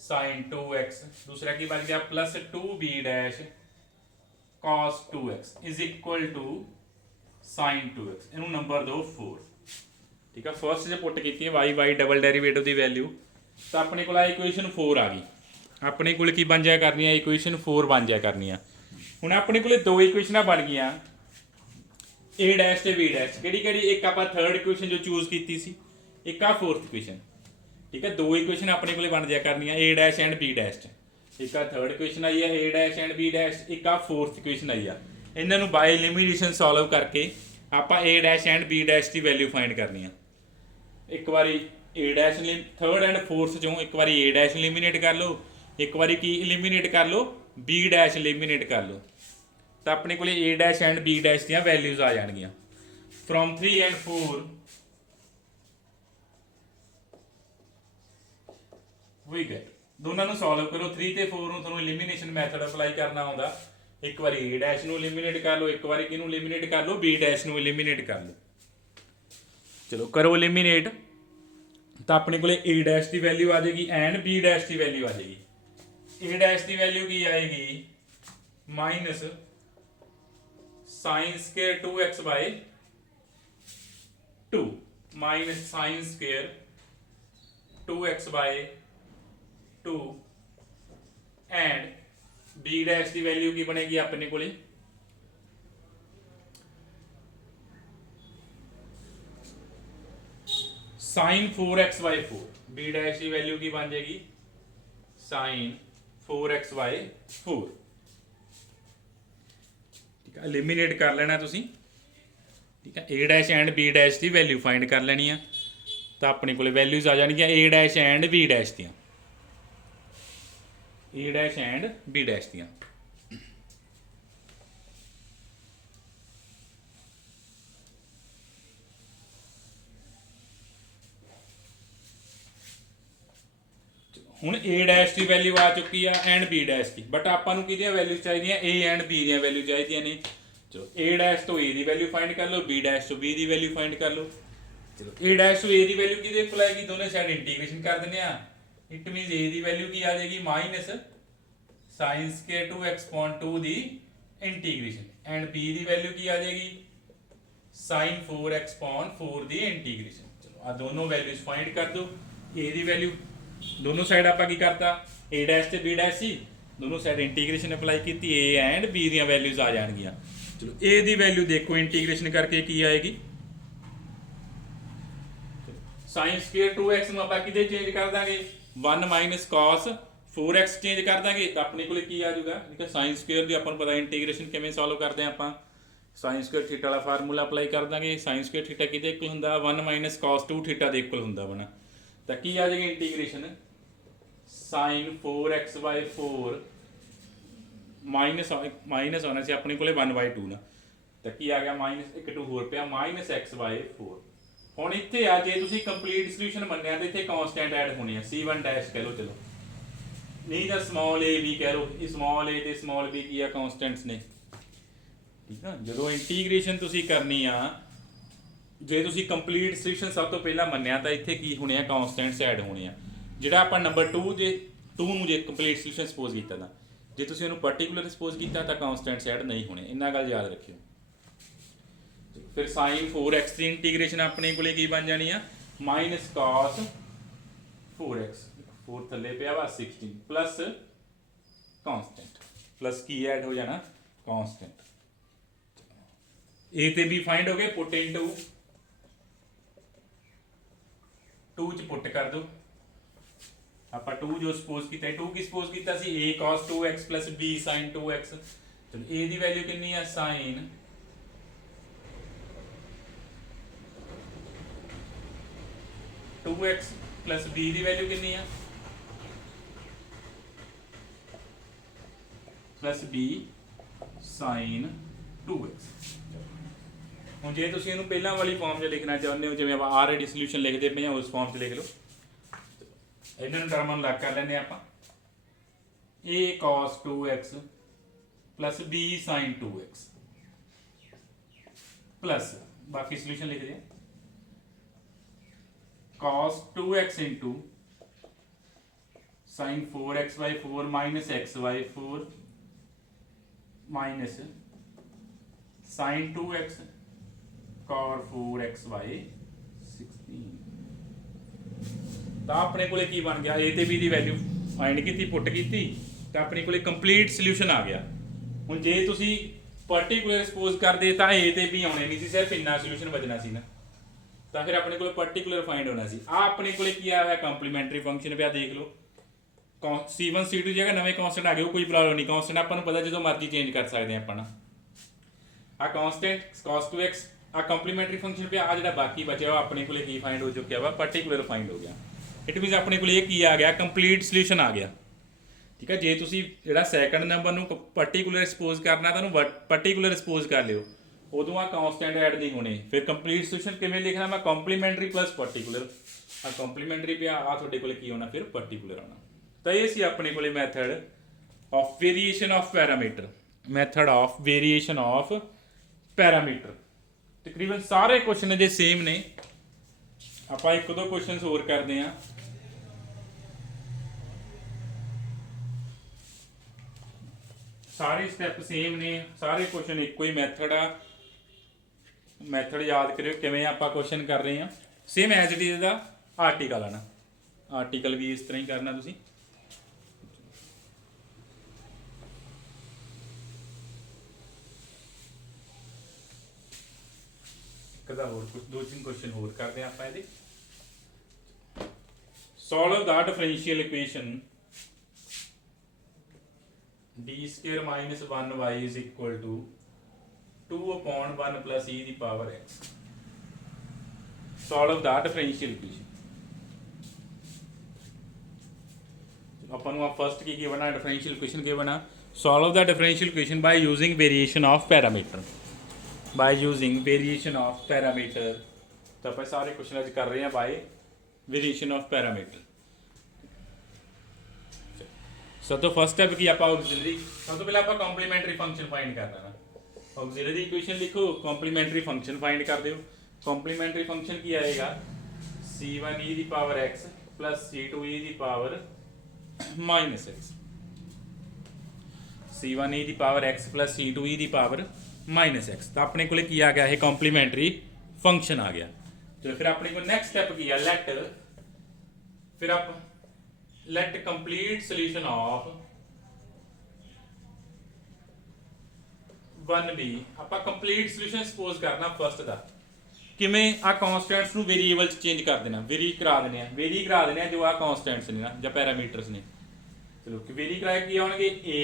sin 2x, दूसरा की बच गया plus 2b dash cos 2x is equal to sin 2x। इनू नंबर दो 4। ठीक है, फर्स्ट जो पुट की y डबल डेरिवेटिव की वैल्यू तो अपने को इक्वेशन 4 आ गई। अपने को की बन जाया करनी है, इक्वेशन 4 बन जाया करनी है। हुण अपने को दो इक्वेशन बन गई, ए डैश ते बी डैश। किहड़ी किहड़ी, एक आप थर्ड इक्वेशन जो चूज की सी, एक आ फोर्थ इक्वेशन। ठीक है, दो इक्वेशन अपने को बन जाया करनी है, ए डैश एंड बी डैश। एक आ थर्ड इक्वेशन आई है ए डैश एंड बी डैश, एक आ फोर्थ इक्वेशन आई है। इन्हों बाय एलिमिनेशन सॉल्व करके आप ए डैश एंड बी डैश की वैल्यू फाइंड करनी है। एक बारी ए डैश थर्ड एंड फोर्थ चों एक बारी ए डैश एलिमिनेट कर लो, एक बारी की एलिमिनेट कर लो, बी डैश एलिमिनेट कर लो, तो अपने को A dash and B dash दी वैल्यूज आ जाएगी। फ्रॉम 3 एंड 4 वी गेट, दोनों सॉल्व करो। 3 ते 4 नूं तुहानूं एलिमिनेशन मैथड अप्लाई करना आउंदा। एक बार ए डैश नूं एलिमिनेट कर लो, एक बार किनूं एलिमिनेट कर लो, बी डैश नूं एलिमिनेट कर लो। चलो करो एलिमिनेट, तो अपने को ए डैश की वैल्यू आ जाएगी एंड बी डैश की वैल्यू आ जाएगी। ए डैश की वैल्यू की आएगी minus sine square 2x by 2 minus sine square 2x by 2 and B dash की वैल्यू की बनेगी अपने को sine 4x by 4। B dash की वैल्यू की बन जाएगी साइन 4x बाय 4। ठीक है, एलिमिनेट कर लेना तुसी। ठीक है, ए डैश एंड बी डैश की वैल्यू फाइंड कर लेनी है, तो अपने को वैल्यूज आ जाएगी A dash and B dash दियां, ए डैश एंड बी डैश दियां। हुण ए डैश की वैल्यू आ चुकी है एंड बी डैश की, बट आपां नूं किहदियां वैल्यूज चाहिए, ए एंड बी दियां वैल्यू चाहिए ने। चलो ए डैश तो ए की वैल्यू फाइंड कर लो, बी डैश तो बी की वैल्यू फाइंड कर लो। चलो ए डैश तो ए की वैल्यू किहदे कोल आएगी, दोनों साइड इंटीग्रेशन कर दिंदे आ। इट मीनस ए की वैल्यू की आ जाएगी minus sine square 2x upon 2 the integration, and B की वैल्यू की आ जाएगी साइन 4x अपॉन 4 दी इंटीग्रेशन। चलो आ दोनों वैल्यूज फाइंड कर दो। ए की वैल्यू दोनों साइड आप की करता, ए डैश ते बी डैश सी, दोनों साइड इंटीग्रेशन अप्लाई की, ए एंड बी दी वैल्यूज आ जाएगी। चलो ए दी वैल्यू देखो इंटीग्रेशन करके की आएगी, साइन स्क्वायर 2x नूं आपां किहदे चेंज कर Dange 1 minus cos 4x change ਕਰ ਦਾਂਗੇ ਤਾਂ ਆਪਣੇ ਕੋਲੇ ਕੀ ਆ ਜਾਊਗਾ, ਠੀਕ ਹੈ। ਸਾਈਨ ਸਕੁਏਅਰ ਦੀ ਆਪਾਂ ਨੂੰ ਪਤਾ ਇੰਟੀਗ੍ਰੇਸ਼ਨ ਕਿਵੇਂ ਸੋਲਵ ਕਰਦੇ ਆ ਆਪਾਂ, ਸਾਈਨ ਸਕੁਏਅਰ ਥੀਟਾ ਵਾਲਾ ਫਾਰਮੂਲਾ ਅਪਲਾਈ ਕਰ ਦਾਂਗੇ। ਸਾਈਨ ਸਕੁਏਅਰ ਥੀਟਾ ਕਿਹਦੇ ਇਕੁਅਲ ਹੁੰਦਾ, 1 - cos 2 ਥੀਟਾ ਦੇ ਇਕੁਅਲ ਹੁੰਦਾ ਵਾ ਨਾ। ਤਾਂ ਕੀ ਆ ਜਾਏਗਾ ਇੰਟੀਗ੍ਰੇਸ਼ਨ sin 4x/4 ਮਾਈਨਸ ਹੋਣਾ ਸੀ ਆਪਣੇ ਕੋਲੇ 1/2 ਨਾ, ਤਾਂ ਕੀ ਆ ਗਿਆ -1 2 ਹੋਰ ਪਿਆ -x/4। ਹੁਣ ਇੱਥੇ ਆ ਜੇ ਤੁਸੀਂ ਕੰਪਲੀਟ ਸੋਲੂਸ਼ਨ ਮੰਨਿਆ ਤੇ ਇੱਥੇ ਕਾਂਸਟੈਂਟ ਐਡ ਹੋਣੇ ਆ, c1 ਡੈਸ਼ ਕਹਿ ਲਓ, ਚਲੋ ਨਹੀਂ ਤਾਂ ਸਮਾਲ a ਵੀ ਕਹਿ ਲਓ। ਇਹ ਸਮਾਲ a ਤੇ ਸਮਾਲ b ਕੀ ਆ, ਕਾਂਸਟੈਂਟਸ ਨੇ, ਠੀਕ ਆ। ਜਦੋਂ ਇੰਟੀਗ੍ਰੇਸ਼ਨ ਤੁਸੀਂ ਕਰਨੀ ਆ, ਜੇ ਤੁਸੀਂ ਕੰਪਲੀਟ ਸੋਲੂਸ਼ਨ ਸਭ ਤੋਂ ਪਹਿਲਾਂ ਮੰਨਿਆ ਤਾਂ ਇੱਥੇ ਕੀ ਹੋਣੇ ਆ, ਕਾਂਸਟੈਂਟਸ ਐਡ ਹੋਣੇ ਆ। ਜਿਹੜਾ ਆਪਾਂ ਨੰਬਰ 2 ਜੇ 2 ਨੂੰ ਜੇ ਕੰਪਲੀਟ ਸੋਲੂਸ਼ਨ ਸਪੋਜ਼ ਕੀਤਾ ਤਾਂ, ਜੇ ਤੁਸੀਂ ਉਹਨੂੰ ਪਾਰਟਿਕੂਲਰ ਸਪੋਜ਼ ਕੀਤਾ ਤਾਂ ਕਾਂਸਟੈਂਟਸ ਐਡ ਨਹੀਂ ਹੋਣੇ, ਇੰਨਾ ਗੱਲ ਯਾਦ ਰੱਖਿਓ। ਫਿਰ sin 4x ਦੀ ਇੰਟੀਗ੍ਰੇਸ਼ਨ ਆਪਣੇ ਕੋਲੇ ਕੀ ਬਣ ਜਾਣੀ ਆ, -cos 4x, 4 ਥੱਲੇ ਪਿਆ ਵਾ 16 ਪਲੱਸ ਕਾਂਸਟੈਂਟ, ਪਲੱਸ ਕੀ ਐਡ ਹੋ ਜਾਣਾ, ਕਾਂਸਟੈਂਟ। a ਤੇ b ਫਾਈਂਡ ਹੋ ਗਏ, ਪੁੱਟ ਇਨਟੂ 2 ਚ ਪੁੱਟ ਕਰ ਦੋ। ਆਪਾਂ 2 ਜੋ ਸਪੋਜ਼ ਕੀਤਾ, 2 ਕੀ ਸਪੋਜ਼ ਕੀਤਾ ਸੀ, a cos 2x plus b sin 2x। ਚਲੋ a ਦੀ ਵੈਲਿਊ ਕਿੰਨੀ ਆ, sin 2x plus b ਦੀ ਵੈਲਿਊ ਕਿੰਨੀ ਆ, plus b sin 2x। ਹੁਣ ਜੇ ਤੁਸੀਂ ਇਹਨੂੰ ਪਹਿਲਾਂ ਵਾਲੀ ਫਾਰਮ 'ਚ ਲਿਖਣਾ ਚਾਹੁੰਦੇ ਹੋ, ਜਿਵੇਂ ਆਪਾਂ ਆਲਰੇਡੀ ਸੋਲੂਸ਼ਨ ਲਿਖਦੇ ਪਏ ਹਾਂ, ਉਸ ਫਾਰਮ 'ਚ ਲਿਖ ਲਓ। ਇਹਨਾਂ ਨੂੰ ਟਰਮਾਂ ਨੂੰ ਲੱਗ ਕਰ ਲੈਂਦੇ ਆਪਾਂ, a cos 2x plus b sin 2x plus ਬਾਕੀ ਸੋਲੂਸ਼ਨ ਲਿਖਦੇ ਹਾਂ, cos 2x into sin 4x/4 minus x/4 minus sin 2x cos 4x/16। ਤਾਂ ਆਪਣੇ ਕੋਲੇ ਕੀ ਬਣ ਗਿਆ, a ਤੇ b ਦੀ ਵੈਲਿਊ ਫਾਈਂਡ ਕੀਤੀ, ਪੁੱਟ ਕੀਤੀ, ਤਾਂ ਆਪਣੇ ਕੋਲੇ ਕੰਪਲੀਟ ਸੋਲੂਸ਼ਨ ਆ ਗਿਆ। ਹੁਣ ਜੇ ਤੁਸੀਂ ਪਾਰਟਿਕੂਲਰ ਸਪੋਜ਼ ਕਰਦੇ ਤਾਂ a ਤੇ b ਆਉਣੇ ਨਹੀਂ ਸੀ, ਸਿਰਫ ਇੰਨਾ ਸੋਲੂਸ਼ਨ ਬਚਣਾ ਸੀ ਨਾ, ਤਾਂ ਫਿਰ ਆਪਣੇ ਕੋਲੇ ਪਾਰਟਿਕੂਲਰ ਫਾਈਂਡ ਹੋਣਾ ਸੀ। ਆ ਆਪਣੇ ਕੋਲੇ ਕੀ ਆਇਆ ਹੋਇਆ, ਕੰਪਲੀਮੈਂਟਰੀ ਫੰਕਸ਼ਨ ਪਿਆ, ਦੇਖ ਲਓ। c1 c2 ਜਗ੍ਹਾ ਨਵੇਂ ਕਾਂਸਟੈਂਟ ਆ ਗਏ, ਉਹ ਕੋਈ ਪ੍ਰੋਬਲਮ ਨਹੀਂ, ਕਾਂਸਟੈਂਟ ਆਪਾਂ ਨੂੰ ਪਤਾ ਜਦੋਂ ਮਰਜ਼ੀ ਚੇਂਜ ਕਰ ਸਕਦੇ ਆ ਆਪਾਂ ਨਾ। ਆ ਕਾਂਸਟੈਂਟ cos 2x, ਆ ਕੰਪਲੀਮੈਂਟਰੀ ਫੰਕਸ਼ਨ ਪਿਆ, ਆ ਜਿਹੜਾ ਬਾਕੀ ਬਚਿਆ ਉਹ ਆਪਣੇ ਕੋਲੇ ਕੀ ਫਾਈਂਡ ਹੋ ਚੁੱਕਿਆ ਵਾ, ਪਾਰਟਿਕੂਲਰ ਫਾਈਂਡ ਹੋ ਗਿਆ। ਇਟ ਮੀਨਸ ਆਪਣੇ ਕੋਲੇ ਇਹ ਕੀ ਆ ਗਿਆ, ਕੰਪਲੀਟ ਸੋਲੂਸ਼ਨ ਆ ਗਿਆ, ਠੀਕ ਹੈ। ਜੇ ਤੁਸੀਂ ਜਿਹੜਾ ਸੈਕੰਡ ਨੰਬਰ ਨੂੰ ਪਾਰਟਿਕੂਲਰ ਸਪੋਜ਼ ਕਰਨਾ ਤਾਂ ਉਹਨੂੰ ਪਾਰਟਿਕੂਲਰ ਸਪੋਜ਼ ਕਰ ਲਿਓ, ਉਦੋਂ ਆ ਕਾਂਸਟੈਂਟ ਐਡ ਨਹੀਂ ਹੋਣੇ। ਫਿਰ ਕੰਪਲੀਟ ਸੋਲੂਸ਼ਨ ਕਿਵੇਂ ਲਿਖਣਾ, ਮੈਂ ਕੰਪਲੀਮੈਂਟਰੀ ਪਲੱਸ ਪਾਰਟਿਕੂਲਰ, ਆ ਕੰਪਲੀਮੈਂਟਰੀ ਪਿਆ, ਆ ਤੁਹਾਡੇ ਕੋਲੇ ਕੀ ਹੋਣਾ, ਫਿਰ ਪਾਰਟਿਕੂਲਰ ਆਉਣਾ। ਤਾਂ ਇਹ ਸੀ ਆਪਣੇ ਕੋਲੇ method of variation of parameter, method of variation of parameter. ਤਕਰੀਬਨ ਸਾਰੇ ਕੁਐਸਚਨ ਜੇ ਸੇਮ ਨੇ, ਆਪਾਂ ਇੱਕ ਦੋ ਕੁਐਸਚਨਸ ਹੋਰ ਕਰਦੇ ਹਾਂ। ਸਾਰੇ ਸਟੈਪ ਸੇਮ ਨੇ, ਸਾਰੇ ਕੁਐਸਚਨ ਇੱਕੋ ਹੀ ਮੈਥਡ ਆ। ਮੈਥਡ ਯਾਦ ਕਰਿਓ ਕਿਵੇਂ ਆਪਾਂ ਕੁਐਸਚਨ ਕਰ ਰਹੇ ਹਾਂ, same as it is the article ਆ ਨਾ, ਆਰਟੀਕਲ ਵੀ ਇਸ ਤਰ੍ਹਾਂ ਹੀ ਕਰਨਾ ਤੁਸੀਂ। ਕਦਾ ਹੋਰ ਕੁਝ 2-3 ਕੁਐਸਚਨ ਹੋਰ ਕਰਦੇ ਹਾਂ ਆਪਾਂ ਇਹਦੇ। ਸੋਲਵ ਦਾ differential equation d² - 1y is equal to 2/1 plus e ਦੀ ਪਾਵਰ x। ਸੋਲਵ ਦਾ ਡਿਫਰੈਂਸ਼ੀਅਲ ਇਕੁਏਸ਼ਨ। ਆਪਾਂ ਨੂੰ ਫਸਟ ਕੀ ਬਣਾ, ਡਿਫਰੈਂਸ਼ੀਅਲ ਇਕੁਏਸ਼ਨ ਕੀ ਬਣਾ, ਸੋਲਵ ਦਾ differential equation by using variation of parameter, by using variation of parameter. ਤਾਂ ਆਪਾਂ ਸਾਰੇ ਕੁਐਸਚਨ ਅੱਜ ਕਰ ਰਹੇ ਹਾਂ ਬਾਈ ਵੇਰੀਏਸ਼ਨ ਆਫ ਪੈਰਾਮੀਟਰ। ਸਭ ਤੋਂ ਫਸਟ ਸਟੈਪ ਕੀ, ਆਪਾਂ ਆਕਸਿਲਰੀ, ਸਭ ਤੋਂ ਪਹਿਲਾਂ ਆਪਾਂ ਕੰਪਲੀਮੈਂਟਰੀ ਫੰਕਸ਼ਨ ਫਾਈਂਡ ਕਰਨਾ ਨਾ। ਆਕਸਿਲਰੀ ਇਕੁਏਸ਼ਨ ਲਿਖੋ, ਕੰਪਲੀਮੈਂਟਰੀ ਫੰਕਸ਼ਨ ਫਾਈਂਡ ਕਰ ਦਿਓ। ਕੰਪਲੀਮੈਂਟਰੀ ਫੰਕਸ਼ਨ ਕੀ ਆਏਗਾ, c1e ਦੀ ਪਾਵਰ x plus c2e ਦੀ ਪਾਵਰ -x, c1e ਦੀ ਪਾਵਰ x plus c2e ਦੀ ਪਾਵਰ -x। ਤਾਂ ਆਪਣੇ ਕੋਲੇ ਕੀ ਆ ਗਿਆ, ਇਹ ਕੰਪਲੀਮੈਂਟਰੀ ਫੰਕਸ਼ਨ ਆ ਗਿਆ। ਤੇ ਫਿਰ ਆਪਣੇ ਕੋਲ ਨੈਕਸਟ ਸਟੈਪ ਕੀ ਆ, ਲੈਟ, ਫਿਰ ਆਪਾਂ let complete solution of 1b, ਆਪਾਂ ਕੰਪਲੀਟ ਸੋਲੂਸ਼ਨ ਸਪੋਜ਼ ਕਰਨਾ ਫਸਟ ਦਾ। ਕਿਵੇਂ, ਆ ਕਨਸਟੈਂਟਸ ਨੂੰ ਵੇਰੀਏਬਲ ਚ ਚੇਂਜ ਕਰ ਦੇਣਾ, ਵੇਰੀ ਕਰਾ ਦੇਣੇ ਆ ਜੋ ਆ ਕਨਸਟੈਂਟਸ ਨੇ ਨਾ ਜਾਂ ਪੈਰਾਮੀਟਰਸ ਨੇ। चलो वेरी कराए की आउणगे a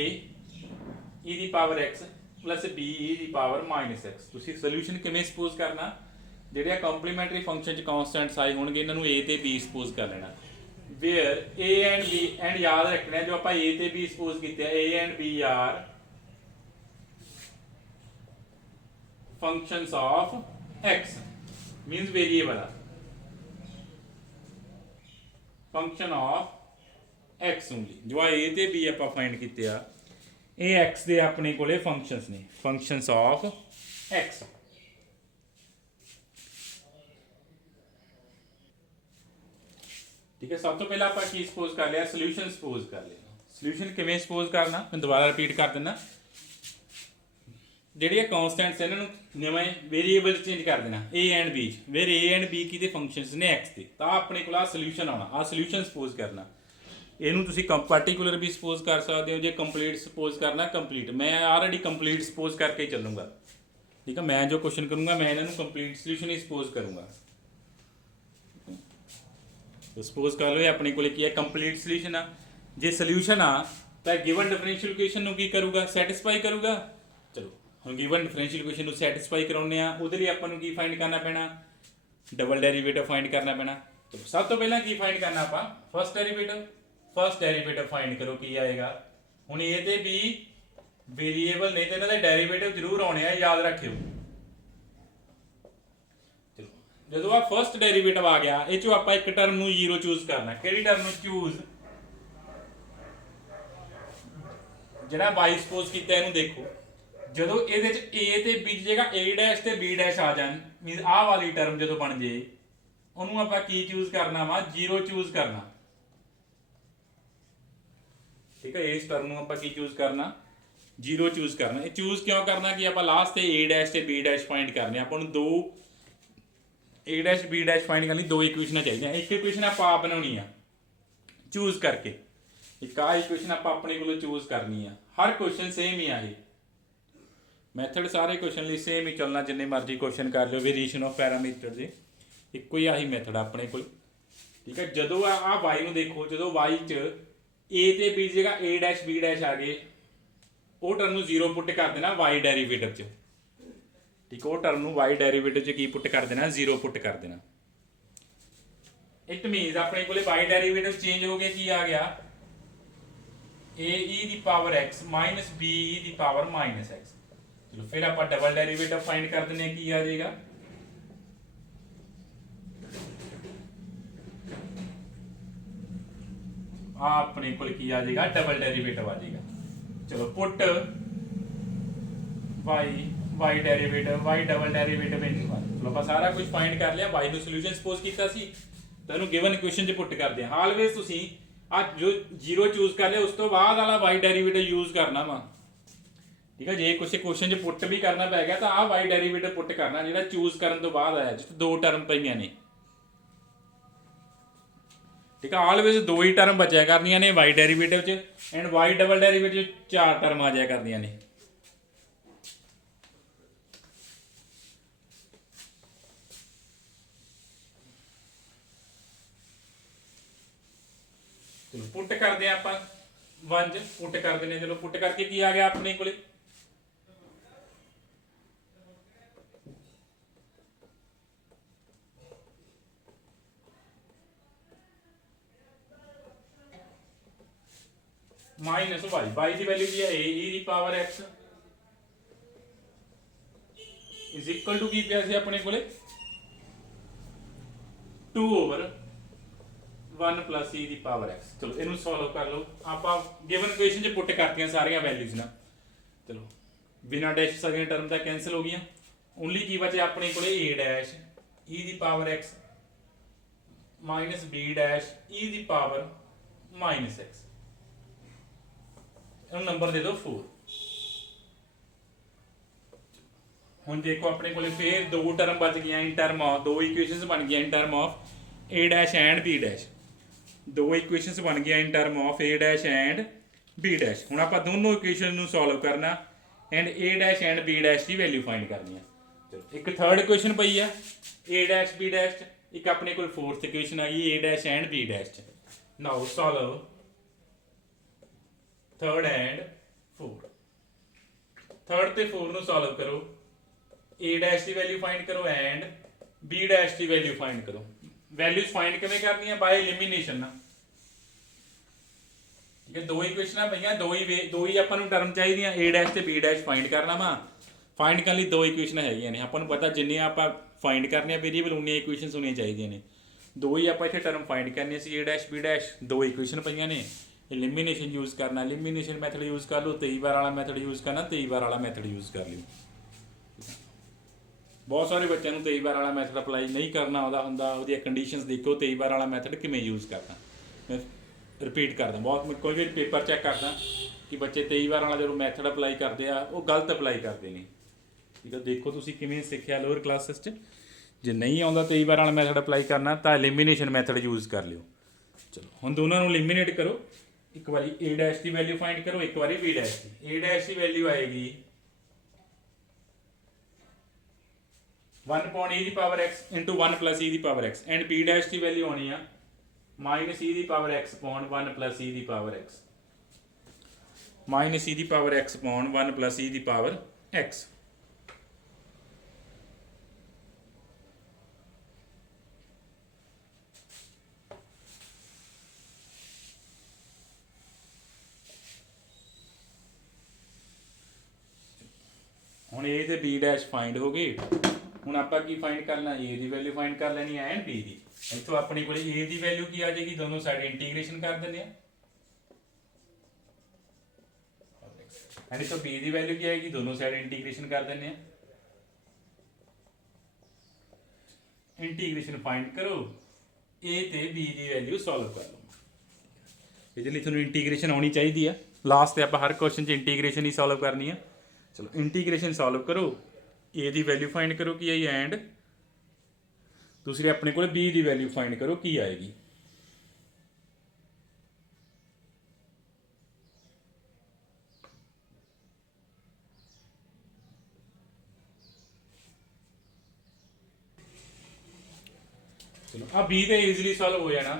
e ਦੀ power x plus b e ਦੀ ਪਾਵਰ -x। ਤੁਸੀਂ ਸੋਲੂਸ਼ਨ ਕਿਵੇਂ ਸਪੋਜ਼ ਕਰਨਾ, ਜਿਹੜੇ ਕੰਪਲੀਮੈਂਟਰੀ ਫੰਕਸ਼ਨ ਚ ਕਨਸਟੈਂਟਸ ਆਏ ਹੋਣਗੇ ਇਹਨਾਂ ਨੂੰ a ਤੇ b ਸਪੋਜ਼ ਕਰ ਲੈਣਾ। Where a and b and ਯਾਦ ਰੱਖਣਾ ਜੋ ਆਪਾਂ a ਤੇ b ਸਪੋਜ਼ ਕੀਤੇ a and b are functions of x means variable function of x only। जो a ਤੇ b ਆਪਾਂ ਫਾਈਂਡ ਕੀਤੇ ਆ ਇਹ x ਦੇ ਆਪਣੇ ਕੋਲੇ ਫੰਕਸ਼ਨਸ ਨੇ, functions of x। ਠੀਕ ਹੈ, ਸਭ ਤੋਂ ਪਹਿਲਾਂ ਆਪਾਂ ਕੀ ਸਪੋਜ਼ ਕਰ ਲਿਆ, ਸੋਲੂਸ਼ਨ ਸਪੋਜ਼ ਕਰ ਲਿਆ। ਸੋਲੂਸ਼ਨ ਕਿਵੇਂ ਸਪੋਜ਼ ਕਰਨਾ ਮੈਂ ਦੁਬਾਰਾ ਰਿਪੀਟ ਕਰ ਦਿੰਦਾ। ਜਿਹੜੀਆਂ ਕਨਸਟੈਂਟਸ ਇਹਨਾਂ ਨੂੰ ਨਵੇਂ ਵੇਰੀਏਬਲ ਚੇਂਜ ਕਰ ਦੇਣਾ a ਐਂਡ b ਚ, ਵੇਰ a ਐਂਡ b ਕੀ ਦੇ ਫੰਕਸ਼ਨਸ ਨੇ x ਦੇ, ਤਾਂ ਆਪਣੇ ਕੋਲ ਆ ਸੋਲੂਸ਼ਨ ਆਉਣਾ, ਆ ਸੋਲੂਸ਼ਨ ਸਪੋਜ਼ ਕਰਨਾ। ਇਹਨੂੰ ਤੁਸੀਂ ਪਾਰਟੀਕੂਲਰ ਵੀ ਸਪੋਜ਼ ਕਰ ਸਕਦੇ ਹੋ, ਜੇ ਕੰਪਲੀਟ ਸਪੋਜ਼ ਕਰਨਾ ਕੰਪਲੀਟ। ਮੈਂ ਆਲਰੇਡੀ ਕੰਪਲੀਟ ਸਪੋਜ਼ ਕਰਕੇ ਚੱਲੂੰਗਾ। ਠੀਕ ਹੈ, ਮੈਂ ਜੋ ਕੁਐਸਚਨ ਕਰੂੰਗਾ ਮੈਂ ਇਹਨਾਂ ਨੂੰ ਕੰਪਲੀਟ ਸੋਲੂਸ਼ਨ ਹੀ ਸਪੋਜ਼ ਕਰੂੰਗਾ। ਸਪੋਜ਼ ਕਰ ਲਓ ਇਹ ਆਪਣੇ ਕੋਲੇ ਕੀ ਹੈ, ਕੰਪਲੀਟ ਸੋਲੂਸ਼ਨ ਆ। ਜੇ ਸੋਲੂਸ਼ਨ ਆ ਤਾਂ ਗਿਵਨ ਡਿਫਰੈਂਸ਼ੀਅਲ ਇਕੁਏਸ਼ਨ ਨੂੰ ਕੀ ਕਰੂਗਾ, ਸੈਟੀਸਫਾਈ ਕਰੂਗਾ। ਚਲੋ ਹੁਣ ਗਿਵਨ ਡਿਫਰੈਂਸ਼ੀਅਲ ਇਕੁਏਸ਼ਨ ਨੂੰ ਸੈਟੀਸਫਾਈ ਕਰਾਉਣੇ ਆ, ਉਹਦੇ ਲਈ ਆਪਾਂ ਨੂੰ ਕੀ ਫਾਈਂਡ ਕਰਨਾ ਪੈਣਾ, ਡਬਲ ਡੈਰੀਵੇਟਿਵ ਫਾਈਂਡ ਕਰਨਾ ਪੈਣਾ। ਚਲੋ ਸਭ ਤੋਂ ਪਹਿਲਾਂ ਕੀ ਫਾਈਂਡ ਕਰਨਾ ਆਪਾਂ, ਫਸਟ ਡੈਰੀਵੇਟਿਵ ਫਾਈਂਡ ਕਰੋ ਕੀ ਆਏਗਾ। ਹੁਣ a ਤੇ b ਵੇਰੀਏਬਲ ਨੇ ਤੇ ਇਹਨਾਂ ਦੇ ਡੈਰੀਵੇਟਿਵ ਜ਼ਰੂਰ ਆਉਣੇ ਆ, ਯਾਦ ਰੱਖਿਓ। ਚਲੋ ਜਦੋਂ ਆ ਫਸਟ ਡੈਰੀਵੇਟਿਵ ਆ ਗਿਆ ਇਹ ਚੋਂ ਆਪਾਂ ਇੱਕ ਟਰਮ ਨੂੰ 0 ਚੂਜ਼ ਕਰਨਾ। ਕਿਹੜੀ ਟਰਮ ਨੂੰ ਚੂਜ਼, ਜਿਹੜਾ y ਸਪੋਜ਼ ਕੀਤਾ ਇਹਨੂੰ ਦੇਖੋ, ਜਦੋਂ ਇਹਦੇ ਚ a ਤੇ b ਦੀ ਜਗ੍ਹਾ a' ਤੇ b' ਆ ਜਾਣ, ਮੀਨਸ ਆਹ ਵਾਲੀ ਟਰਮ ਜਦੋਂ ਬਣ ਜੇ ਉਹਨੂੰ ਆਪਾਂ ਕੀ ਚੂਜ਼ ਕਰਨਾ ਵਾ, 0 ਚੂਜ਼ ਕਰਨਾ। ਠੀਕ ਹੈ, ਇਸ ਟਰਮ ਨੂੰ ਆਪਾਂ ਕੀ ਚੂਜ਼ ਕਰਨਾ, 0 ਚੂਜ਼ ਕਰਨਾ। ਇਹ ਚੂਜ਼ ਕਿਉਂ ਕਰਨਾ ਕਿ ਆਪਾਂ ਲਾਸਟ ਤੇ a' ਤੇ b' ਫਾਈਂਡ ਕਰਨੇ, ਆਪਾਂ ਨੂੰ ਦੋ a' b' ਫਾਈਂਡ ਕਰਨ ਲਈ ਦੋ ਇਕੁਏਸ਼ਨਾਂ ਚਾਹੀਦੀਆਂ। ਇੱਕ ਇਕੁਏਸ਼ਨ ਆਪਾਂ ਆਪ ਬਣਾਉਣੀ ਆ ਚੂਜ਼ ਕਰਕੇ, ਇੱਕ ਆ ਇਕੁਏਸ਼ਨ ਆਪਾਂ ਆਪਣੇ ਕੋਲੋਂ ਚੂਜ਼ ਕਰਨੀ ਆ। ਹਰ ਕੁਐਸਚਨ ਸੇਮ ਹੀ ਆ, ਇਹ ਮੈਥਡ ਸਾਰੇ ਕੁਐਸਚਨ ਲਈ ਸੇਮ ਹੀ ਚੱਲਣਾ, ਜਿੰਨੇ ਮਰਜ਼ੀ ਕੁਐਸਚਨ ਕਰ ਲਿਓ ਵੇਰੀਏਸ਼ਨ ਆਫ ਪੈਰਾਮੀਟਰ ਦੇ, ਇੱਕੋ ਹੀ ਆਹੀ ਮੈਥਡ ਆਪਣੇ ਕੋਲ। ਠੀਕ ਹੈ, ਜਦੋਂ ਆ y ਨੂੰ ਦੇਖੋ, ਜਦੋਂ y ਚ a ਤੇ b ਦੀ ਜਗ੍ਹਾ a' b' ਆ ਗਏ, ਉਹ ਟਰਮ ਨੂੰ 0 ਪੁੱਟ ਕਰ ਦੇਣਾ y ਡੈਰੀਵੇਟਿਵ ਚ। ਠੀਕ, ਉਹ ਟਰਮ ਨੂੰ y ਡੈਰੀਵੇਟਿਵ ਚ ਕੀ ਪੁੱਟ ਕਰ ਦੇਣਾ, 0 ਪੁੱਟ ਕਰ ਦੇਣਾ। ਇਟ ਮੀਨਸ ਆਪਣੇ ਕੋਲੇ y ਡੈਰੀਵੇਟਿਵ ਚੇਂਜ ਹੋ ਗਏ, ਕੀ ਆ ਗਿਆ, a e ਦੀ power x minus b e ਦੀ ਪਾਵਰ ਮਾਈਨਸ x। ਚਲੋ ਫਿਰ ਆਪਾਂ ਡਬਲ ਡੈਰੀਵੇਟਿਵ ਫਾਈਂਡ ਕਰ ਦਿੰਦੇ ਹਾਂ, ਕੀ ਆ ਜਾਏਗਾ, ਆ ਆਪਣੇ ਕੋਲ ਕੀ ਆ ਜਾਏਗਾ, ਡਬਲ ਡੈਰੀਵੇਟਿਵ ਆ ਜਾਏਗਾ। ਚਲੋ put y derivative y double derivative in 1। ਚਲੋ ਆਪਾਂ ਸਾਰਾ ਕੁਝ ਫਾਈਂਡ ਕਰ ਲਿਆ, y ਨੂੰ ਸੋਲੂਸ਼ਨ ਸਪੋਜ਼ ਕੀਤਾ ਸੀ, ਤੁਹਾਨੂੰ ਗਿਵਨ ਇਕੁਏਸ਼ਨ 'ਚ ਪੁੱਟ ਕਰਦੇ ਹਾਂ। ਆਲਵੇਜ਼ ਤੁਸੀਂ ਆ ਜੋ 0 ਚੂਜ਼ ਕਰ ਲਿਆ ਉਸ ਤੋਂ ਬਾਅਦ ਵਾਲਾ y ਡੈਰੀਵੇਟਿਵ ਯੂਜ਼ ਕਰਨਾ ਵਾ। ਠੀਕ ਹੈ, ਜੇ ਕੁਛ ਕੁਐਸਚਨ 'ਚ ਪੁੱਟ ਵੀ ਕਰਨਾ ਪੈ ਗਿਆ ਤਾਂ ਆ y ਡੈਰੀਵੇਟਿਵ ਪੁੱਟ ਕਰਨਾ ਜਿਹੜਾ ਚੂਜ਼ ਕਰਨ ਤੋਂ ਬਾਅਦ ਆਇਆ, ਜਿੱਥੇ ਦੋ ਟਰਮ ਪਈਆਂ ਨੇ। ਠੀਕ ਹੈ, ਆਲਵੇਜ਼ ਦੋ ਹੀ ਟਰਮ ਬਚਿਆ ਕਰਨੀਆਂ ਨੇ y ਡੈਰੀਵੇਟਿਵ 'ਚ, ਐਂਡ y ਡਬਲ ਡੈਰੀਵੇਟਿਵ 'ਚ 4 ਟਰਮ ਆ ਜਾਇਆ ਕਰਦੀਆਂ ਨੇ। ਚਲੋ ਪੁੱਟ ਕਰਦੇ ਆ ਆਪਾਂ 1 ਪੁੱਟ ਕਰ ਦਿੰਦੇ। ਚਲੋ ਪੁੱਟ ਕਰਕੇ ਕੀ ਆ ਗਿਆ ਆਪਣੇ ਕੋਲੇ, ਮਾਈਨਸ y ਦੀ ਵੈਲਿਊ ਕੀ ਹੈ, a e ਦੀ power x is equal to ਕੀ ਪਿਆ ਸੀ ਆਪਣੇ ਕੋਲੇ, 2/1 ਪਲੱਸ e ਦੀ ਪਾਵਰ x। ਚਲੋ ਇਹਨੂੰ ਸੋਲਵ ਕਰ ਲਓ, ਆਪਾਂ ਗਿਵਨ ਇਕੁਏਸ਼ਨ 'ਚ ਪੁੱਟ ਕਰਤੀਆਂ ਸਾਰੀਆਂ ਵੈਲਿਊਜ਼ ਨਾ। ਚਲੋ ਬਿਨਾਂ ਡੈਸ਼ ਸਾਰੀਆਂ ਟਰਮ ਤਾਂ ਕੈਂਸਲ ਹੋ ਗਈਆਂ, ਓਨਲੀ ਕੀ ਬਚਿਆ ਆਪਣੇ ਕੋਲੇ a' e ਦੀ power x minus b' e ਦੀ ਪਾਵਰ ਮਾਈਨਸ x। ਇਹਨੂੰ ਨੰਬਰ ਦੇ ਦਿਓ 4। ਹੁਣ ਦੇਖੋ ਆਪਣੇ ਕੋਲੇ ਫੇਰ ਦੋ ਟਰਮ ਬਚ ਗਈਆਂ ਇਨ ਟਰਮ ਆਫ, ਦੋ ਇਕੁਏਸ਼ਨਸ ਬਣ ਗਈਆਂ in term of a' and b'। ਦੋ ਇਕੁਏਸ਼ਨਸ ਬਣ ਗਈਆਂ in term of a' and b'। ਹੁਣ ਆਪਾਂ ਦੋਨੋਂ ਇਕੁਏਸ਼ਨ ਨੂੰ ਸੋਲਵ ਕਰਨਾ ਐਂਡ a' ਐਂਡ b' ਦੀ ਵੈਲਿਊ ਫਾਈਂਡ ਕਰਨੀ ਆ। ਚਲੋ ਇੱਕ ਥਰਡ ਇਕੁਏਸ਼ਨ ਪਈ ਆ a' b' ਚ, ਇੱਕ ਆਪਣੇ ਕੋਲ ਫੋਰਥ ਇਕੁਏਸ਼ਨ ਆ ਗਈ a' ਐਂਡ b' ਚ। ਨਾਓ ਸੋਲਵ 3rd एंड 4 3rd ਤੇ 4 ਨੂੰ ਸੋਲਵ ਕਰੋ a dash the value find ਕਰੋ and b dash the value find ਕਰੋ ਵੈਲਿਊਜ਼ ਫਾਈਂਡ ਕਿਵੇਂ ਕਰਨੀਆਂ ਬਾਈ ਐਲੀਮੀਨੇਸ਼ਨ ਨਾ ਠੀਕ ਹੈ ਦੋ ਇਕੁਏਸ਼ਨਾਂ ਪਈਆਂ ਦੋ ਹੀ ਆਪਾਂ ਨੂੰ ਟਰਮ ਚਾਹੀਦੀਆਂ a ਡੈਸ਼ ਤੇ b ਡੈਸ਼ ਫਾਈਂਡ ਕਰਨਾ ਵਾ ਫਾਈਂਡ ਕਰਨ ਲਈ ਦੋ ਇਕੁਏਸ਼ਨਾਂ ਹੈਗੀਆਂ ਨੇ ਆਪਾਂ ਨੂੰ ਪਤਾ ਜਿੰਨੀਆਂ ਆਪਾਂ ਫਾਈਂਡ ਕਰਨੇ ਆ ਵੇਰੀਏਬਲ ਉਨੀਆਂ ਇਕੁਏਸ਼ਨਸ ਹੋਣੀਆਂ ਚਾਹੀਦੀਆਂ ਨੇ ਦੋ ਹੀ ਆਪਾਂ ਇੱਥੇ ਟਰਮ ਫਾਈਂਡ ਕਰਨੀ ਸੀ a ਡੈਸ਼ b ਡੈਸ਼ ਦੋ ਇਕੁਏਸ਼ਨ ਪਈਆਂ ਨੇ एलिमिनेशन यूज़ करना एलिमिनेशन मैथड यूज़ कर लो 23 बार वाला मैथड यूज़ करना 23 बार वाला मैथड यूज़ कर लियो बहुत सारे बच्चों 23 बार वाला मैथड अप्लाई नहीं करना होंगे कंडीशनस देखो 23 बार वाला मैथड किमें यूज़ करना मैं रिपीट करदा बहुत कोई भी पेपर चैक करदा कि बच्चे 23 बार वाला जो मैथड अप्लाई करते हैं वो गलत अप्लाई करते हैं ठीक है देखो तुसीं किमें सीखिया लोअर क्लासेस जे नहीं आता 23 बार वाला मैथड अप्लाई करना तो एलिमिनेशन मैथड यूज़ कर लियो चलो हुण दोनों नूं एलिमिनेट करो एक बार a डैश की वैल्यू फाइंड करो एक बार b डैश की a डैश की वैल्यू आएगी 1 अपॉन e की power x into 1 plus e की power x and b dash की वैल्यू आनी है माइनस e की power x upon 1 plus e की पावर x माइनस e की power x upon 1 plus e की पावर x ਹੁਣ a ਤੇ b ਡੈਸ਼ ਫਾਈਂਡ ਹੋ ਗਏ ਹੁਣ ਆਪਾਂ ਕੀ ਫਾਈਂਡ ਕਰਨਾ a ਦੀ ਵੈਲਿਊ ਫਾਈਂਡ ਕਰ ਲੈਣੀ ਹੈ ਐਂਡ b ਦੀ ਇੱਥੋਂ ਆਪਣੀ ਕੋਲ a ਦੀ ਵੈਲਿਊ ਕੀ ਆ ਜਾਏਗੀ ਦੋਨੋਂ ਸਾਈਡ ਇੰਟੀਗ੍ਰੇਸ਼ਨ ਕਰ ਦਿੰਦੇ ਆ ਐਂਡ ਇੱਥੋਂ b ਦੀ ਵੈਲਿਊ ਕੀ ਆਏਗੀ ਦੋਨੋਂ ਸਾਈਡ ਇੰਟੀਗ੍ਰੇਸ਼ਨ ਕਰ ਦਿੰਦੇ ਆ ਇੰਟੀਗ੍ਰੇਸ਼ਨ ਫਾਈਂਡ ਕਰੋ a ਤੇ b ਦੀ ਵੈਲਿਊ ਸੋਲਵ ਕਰ ਲਓ ਇਹਦੇ ਲਈ ਤੁਹਾਨੂੰ ਇੰਟੀਗ੍ਰੇਸ਼ਨ ਆਉਣੀ ਚਾਹੀਦੀ ਆ ਲਾਸਟ ਤੇ ਆਪਾਂ ਹਰ ਕੁਐਸਚਨ 'ਚ ਇੰਟੀਗ੍ਰੇਸ਼ਨ ਹੀ ਸੋਲਵ ਕਰਨੀ ਆ चलो इंटीग्रेशन सॉल्व करो ए की वैल्यू फाइंड करो की आई एंड दूसरी अपने को बी की वैल्यू फाइंड करो की आएगी चलो आ बी तो ईजिली सॉल्व हो जाना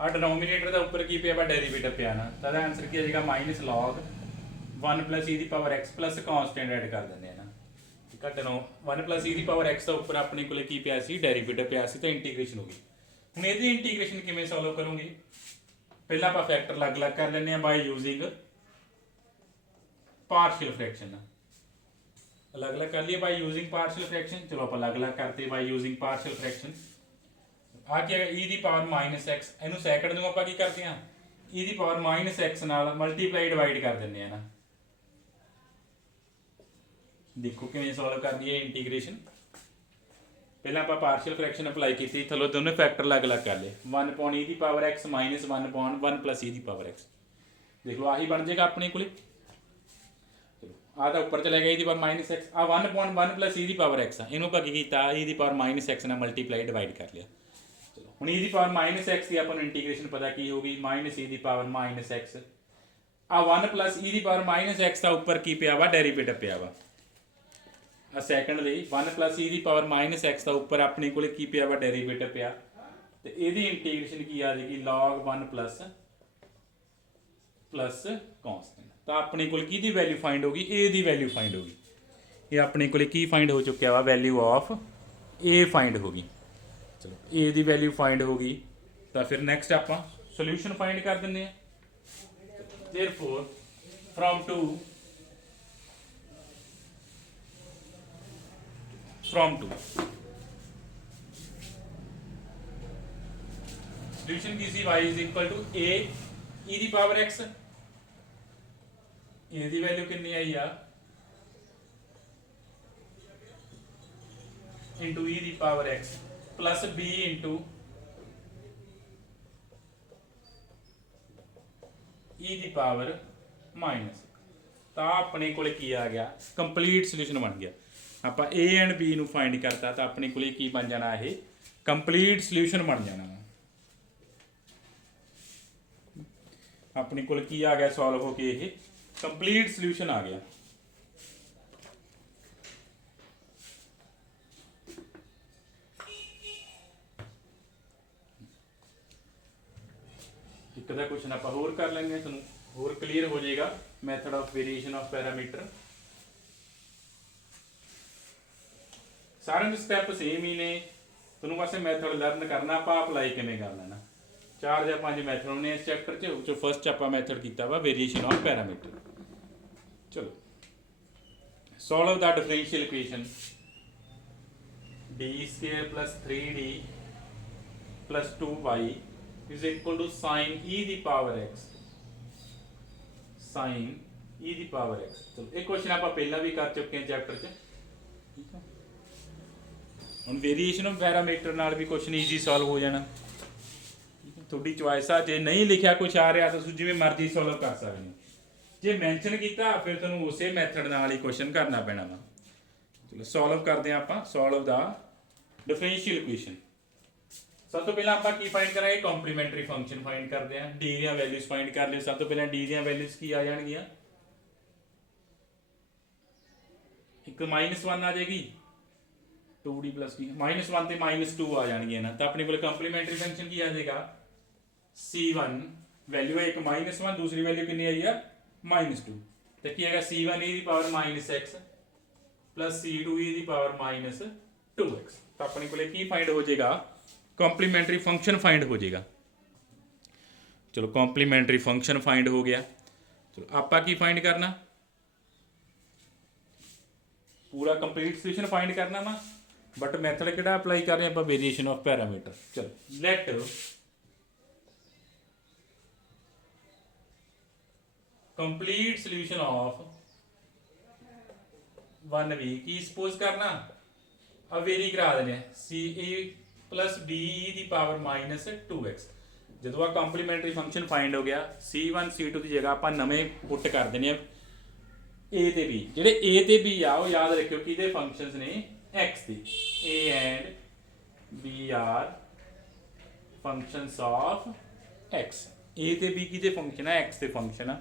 आ डिनोमीनेटर का उपर की पे डेरीवेटिव पे आना तो आंसर की आ जाएगा माइनस लॉग 1 प्लस e की power x plus constant add कर देंगे ना ठीक है नो 1 प्लस e की पावर x का ऊपर अपने को की पिया सी डेरीवेटिव पिया सी तो इंटीग्रेशन होगी हुण इहदी इंटीग्रेशन किवें सॉल्व करोगे पहला आप फैक्टर अलग अलग कर लेने बाय यूजिंग पार्शियल फ्रैक्शन अलग अलग कर लिए बाय यूजिंग पार्शियल फ्रैक्शन चलो आप अलग अलग करते बाय यूजिंग पार्शियल फ्रैक्शन आ क्या e की पावर माइनस x इहनूं सैकंड नूं आपां की करते हैं e की पावर माइनस x नाल मल्टीप्लाई डिवाइड कर दिंदे हैं ना देखो किवें सॉल्व कर दिए इंटीग्रेशन पहले आप पार्शियल फ्रैक्शन अप्लाई की थलो दोनों फैक्टर अलग अलग कर ले 1 अपॉन e की power x minus 1 upon 1 plus e की पावर x देख लो आही बन जाएगा अपने को चलो आ तो ऊपर चले गया e की पावर माइनस x आ 1 अपॉन 1 प्लस e की पावर x इनू ਆਪਾਂ ਕੀ ਕੀਤਾ e की पावर माइनस x ਨਾਲ मल्टीप्लाई डिवाइड कर लिया चलो ਹੁਣ e की पावर माइनस x की अपन इंटीग्रेशन पता की होगी माइनस e की पावर माइनस x आ 1 प्लस e की पावर माइनस x का ऊपर की पिया वा डेरीवेटिव पिया वा सैकंड 1 प्लस e की पावर माइनस x का उपर अपने को की पिया वा डेरीवेटिव पिया तो यदी इंटीग्रेशन की आ जाएगी लॉग 1 प्लस प्लस कॉन्सटेंट तो अपने को की वैल्यू फाइंड होगी ए की वैल्यू फाइंड होगी ये अपने को की फाइंड हो चुका वा वैल्यू ऑफ ए फाइंड होगी चलो ए की वैल्यू फाइंड होगी तो फिर नैक्सट आप सोल्यूशन फाइंड कर दें therefore from two from 2 solution की सी y is equal to a e की पावर x a की वैल्यू कितनी आई आ इंटू e की power x plus b into e की पावर माइनस तो अपने को की आ गया कंप्लीट सोल्यूशन बन गया आप ए एंड बी नूं फाइंड करता तो अपने को की बन जाना है कंप्लीट सोल्यूशन बन जाना अपने को की आ गया सॉल्व होके ये कंप्लीट सोल्यूशन आ गया एक क्वेश्चन आप होर कर लेंगे तुहानूं ਹੋਰ ਕਲੀਅਰ ਹੋ ਜਾਏਗਾ method of variation of parameter. सारे स्टैप सेम ही ने, तुहानूं बस मैथड लर्न करना आप अप्लाई किवें कर लेना। 4 या 5 मैथड होने इस चैप्टर च फर्स्ट आप मैथड किया वा वेरीएशन ऑफ पैरामीटर। चलो solve the differential equation D square plus 3d plus 2y is equal to sine e the power x, sine e the power x। चलो एक क्वेश्चन आप पहला भी कर चुके हैं चैप्टर च, ठीक है। ਹੁਣ ਵੇਰੀਏਸ਼ਨ ਆਫ ਪੈਰਾਮੀਟਰ ਨਾਲ ਵੀ ਕੁਐਸਚਨ ਈਜ਼ੀ ਸੋਲਵ ਹੋ ਜਾਣਾ, ਤੁਹਾਡੀ ਚੁਆਇਸ ਆ। ਜੇ ਨਹੀਂ ਲਿਖਿਆ ਕੁਝ ਆ ਰਿਹਾ ਤਾਂ ਤੁਸੀਂ ਜਿਵੇਂ ਮਰਜ਼ੀ ਸੋਲਵ ਕਰ ਸਕਦੇ ਹੋ, ਜੇ ਮੈਂਸ਼ਨ ਕੀਤਾ ਫਿਰ ਤੁਹਾਨੂੰ ਉਸੇ ਮੈਥਡ ਨਾਲ ਹੀ ਕੁਐਸਚਨ ਕਰਨਾ ਪੈਣਾ ਵਾ। ਚਲੋ ਸੋਲਵ ਕਰਦੇ ਹਾਂ ਆਪਾਂ। ਸੋਲਵ ਦਾ ਡਿਫਰੈਂਸ਼ੀਅਲ ਇਕੁਏਸ਼ਨ। ਸਭ ਤੋਂ ਪਹਿਲਾਂ ਆਪਾਂ ਕੀ ਫਾਈਂਡ ਕਰਾਂਗੇ, ਕੰਪਲੀਮੈਂਟਰੀ ਫੰਕਸ਼ਨ ਫਾਈਂਡ ਕਰਦੇ ਹਾਂ। ਡੀ ਦੀਆਂ ਵੈਲਿਊਜ਼ ਫਾਈਂਡ ਕਰ ਲਿਓ। ਸਭ ਤੋਂ ਪਹਿਲਾਂ ਡੀ ਦੀਆਂ ਵੈਲਿਊਜ਼ ਕੀ ਆ ਜਾਣਗੀਆਂ, ਇੱਕ -1 ਆ ਜਾਏਗੀ, 2d प्लस d -1 ਤੇ -2 ਆ ਜਾਣਗੀਆਂ ਨਾ, ਤਾਂ ਆਪਣੇ ਕੋਲ ਕੰਪਲੀਮੈਂਟਰੀ ਫੰਕਸ਼ਨ ਕੀ ਆ ਜਾਏਗਾ, c1 ਵੈਲਿਊ ਹੈ ਇੱਕ -1, ਦੂਸਰੀ ਵੈਲਿਊ ਕਿੰਨੀ ਆਈ ਆ -2, ਤੇ ਕੀ ਹੈਗਾ c1 e ਦੀ power -x plus c2 e ਦੀ ਪਾਵਰ -2x। ਤਾਂ ਆਪਣੇ ਕੋਲੇ ਕੀ ਫਾਈਂਡ ਹੋ ਜਾਏਗਾ, ਕੰਪਲੀਮੈਂਟਰੀ ਫੰਕਸ਼ਨ ਫਾਈਂਡ ਹੋ ਜਾਏਗਾ। ਚਲੋ ਕੰਪਲੀਮੈਂਟਰੀ ਫੰਕਸ਼ਨ ਫਾਈਂਡ ਹੋ ਗਿਆ। ਚਲੋ ਆਪਾਂ ਕੀ ਫਾਈਂਡ ਕਰਨਾ, पूरा कंप्लीट सोल्यूशन फाइंड करना वा, बट मैथड किहड़ा अप्लाई कर रहे हैं, वेरिएशन ऑफ पैरामीटर। चलो let complete solution of 1v की सपोज करना, अब वेरी करा देने सी ए प्लस डी दी पावर -2x। जो आ कंप्लीमेंटरी फंक्शन फाइंड हो गया, c1 c2 की जगह आप नवे पुट कर देने ए ते बी। ਜਿਹੜੇ a ਤੇ b ਆ ਉਹ ਯਾਦ ਰੱਖਿਓ ਕਿਹਦੇ ਫੰਕਸ਼ਨਸ ਨੇ, x ਦੇ। a and b are functions of x। a ਤੇ b ਕਿਹਦੇ ਫੰਕਸ਼ਨ ਆ, x ਦੇ ਫੰਕਸ਼ਨ ਆ।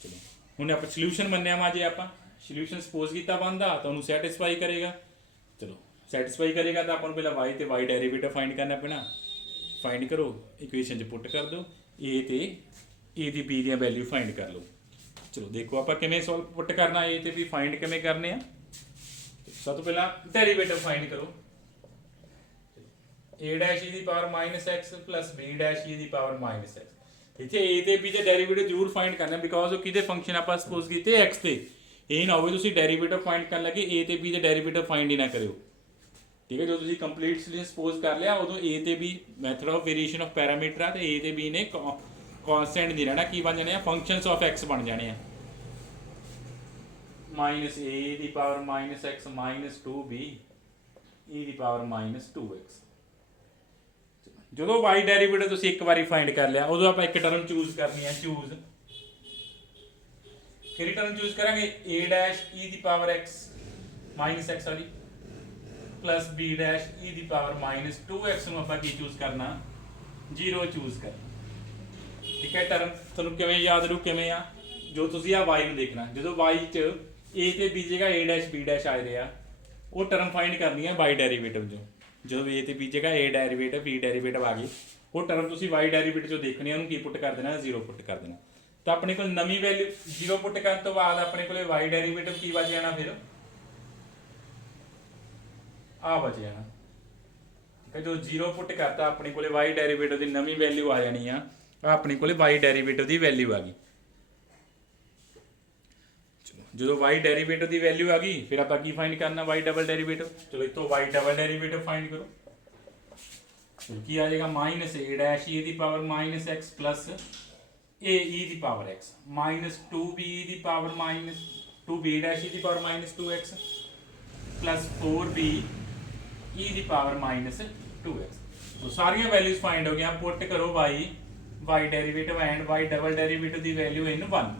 ਚਲੋ ਹੁਣ ਆਪਾਂ ਸੋਲੂਸ਼ਨ ਮੰਨਿਆ ਵਾ, ਜੇ ਆਪਾਂ ਸੋਲੂਸ਼ਨ ਸਪੋਜ਼ ਕੀਤਾ ਬੰਦਾ ਤਾਂ ਉਹਨੂੰ ਸੈਟੀਸਫਾਈ ਕਰੇਗਾ। ਚਲੋ ਸੈਟੀਸਫਾਈ ਕਰੇਗਾ ਤਾਂ ਆਪਾਂ ਨੂੰ ਪਹਿਲਾਂ y ਤੇ y ਡੈਰੀਵੇਟਿਵ ਫਾਈਂਡ ਕਰਨਾ ਪੈਣਾ। ਫਾਈਂਡ ਕਰੋ, ਇਕੁਏਸ਼ਨ 'ਚ ਪੁੱਟ ਕਰ ਦਿਓ, a ਤੇ a ਦੀ b ਦੀਆਂ ਵੈਲਿਊ ਫਾਈਂਡ ਕਰ ਲਓ। चलो देखो आप किमें सॉल्व पुट करना, ए ते बी फाइंड किमें करने हैं। सब तो पहला डेरिवेटिव फाइंड करो, a डैश e दी power -x plus b dash e दी पावर -x। इत्थे a ते b ਦੇ ਡੈਰੀਵੇਟਿਵ ਜ਼ਰੂਰ ਫਾਈਂਡ ਕਰਨਾ, ਬਿਕੋਜ਼ ਉਹ ਕਿਹਦੇ ਫੰਕਸ਼ਨ ਆਪਾਂ ਸਪੋਜ਼ ਕੀਤੇ x ਤੇ। ਇਹ ਨਾ ਹੋਵੇ ਤੁਸੀਂ ਡੈਰੀਵੇਟਿਵ ਫਾਈਂਡ ਕਰਨ ਲੱਗੇ a ਤੇ b ਦੇ ਡੈਰੀਵੇਟਿਵ ਫਾਈਂਡ ਹੀ ਨਾ ਕਰਿਓ, ਠੀਕ ਹੈ। ਜਦੋਂ ਤੁਸੀਂ ਕੰਪਲੀਟ ਸੋਲੂਸ਼ਨ ਸਪੋਜ਼ ਕਰ ਲਿਆ, ਉਦੋਂ a ਤੇ b method of variation of parameter ਆ, ਤੇ a ਤੇ b ਨੇ ਕਾਂਸਟੈਂਟ ਨਹੀਂ ਰਹਿਣਾ, ਕੀ ਬਣ ਜਾਣੇ ਆ, ਫੰਕਸ਼ਨਸ ਆਫ x ਬਣ ਜਾਣੇ ਆ। -a the power -x -2b e ਦੀ ਪਾਵਰ -2x। ਜਦੋਂ y ਡੈਰੀਵੇਟਿਵ ਤੁਸੀਂ ਇੱਕ ਵਾਰੀ ਫਾਈਂਡ ਕਰ ਲਿਆ, ਉਦੋਂ ਆਪਾਂ ਇੱਕ ਟਰਮ ਚੂਜ਼ ਕਰਨੀ ਹੈ। ਚੂਜ਼ ਕਿਹੜੀ ਟਰਮ ਚੂਜ਼ ਕਰਾਂਗੇ, a ਡੈਸ਼ e ਦੀ power x -x sorry plus b dash e ਦੀ ਪਾਵਰ -2x ਨੂੰ ਆਪਾਂ ਕੀ ਚੂਜ਼ ਕਰਨਾ, 0 ਚੂਜ਼ ਕਰਨਾ, ਠੀਕ ਹੈ। ਟਰਮ ਤੁਹਾਨੂੰ ਕਿਵੇਂ ਯਾਦ ਰੂ, ਕਿਵੇਂ ਆ, ਜੋ ਤੁਸੀਂ ਆ y ਨੂੰ ਦੇਖਣਾ, ਜਦੋਂ y 'ਚ a ਤੇ b ਜਗ੍ਹਾ a ਡੈਸ਼ b ਡੈਸ਼ ਆ ਰਿਹਾ, ਉਹ ਟਰਮ ਫਾਈਂਡ ਕਰਨੀ ਹੈ y ਡੈਰੀਵੇਟਿਵ ਚੋਂ। ਜਦੋਂ a ਤੇ b ਜਗ੍ਹਾ a ਡੈਰੀਵੇਟਿਵ b ਡੈਰੀਵੇਟਿਵ ਆ ਗਈ, ਉਹ ਟਰਮ ਤੁਸੀਂ y ਡੈਰੀਵੇਟਿਵ ਚੋਂ ਦੇਖਣੀ ਹੈ, ਉਹਨੂੰ ਕੀ ਪੁੱਟ ਕਰ ਦੇਣਾ, 0 ਪੁੱਟ ਕਰ ਦੇਣਾ। ਤਾਂ ਆਪਣੇ ਕੋਲ ਨਵੀਂ ਵੈਲਿਊ 0 ਪੁੱਟ ਕਰਨ ਤੋਂ ਬਾਅਦ ਆਪਣੇ ਕੋਲੇ y ਡੈਰੀਵੇਟਿਵ ਕੀ ਬਚ ਜਾਣਾ, ਫਿਰ ਆ ਬਚ ਜਾਣਾ, ਠੀਕ ਹੈ। ਜਦੋਂ 0 ਪੁੱਟ ਕਰਤਾ ਆਪਣੇ ਕੋਲੇ y ਡੈਰੀਵੇਟਿਵ ਦੀ ਨਵੀਂ ਵੈਲਿਊ ਆ ਜਾਣੀ ਆ, ਆਪਣੇ ਕੋਲੇ y ਡੈਰੀਵੇਟਿਵ ਦੀ ਵੈਲਿਊ ਆ ਗਈ। ਜਦੋਂ y ਡੈਰੀਵੇਟਿਵ ਦੀ ਵੈਲਿਊ ਆ ਗਈ, ਫਿਰ ਆਪਾਂ ਕੀ ਫਾਈਂਡ ਕਰਨਾ, y ਡਬਲ ਡੈਰੀਵੇਟਿਵ। ਚਲੋ ਇੱਥੋਂ y ਡਬਲ ਡੈਰੀਵੇਟਿਵ ਫਾਈਂਡ ਕਰੋ, ਕੀ ਆ ਜਾਏਗਾ, -a ਡੈਸ਼ e ਦੀ power -x plus a e ਦੀ ਪਾਵਰ x -2b e ਦੀ ਪਾਵਰ -2b ਡੈਸ਼ e ਦੀ power -2x plus 4b e ਦੀ ਪਾਵਰ -2x। तो सारिया वैल्यूज फाइंड हो गया, पुट करो y derivative and y double derivative की वैल्यू इन 1,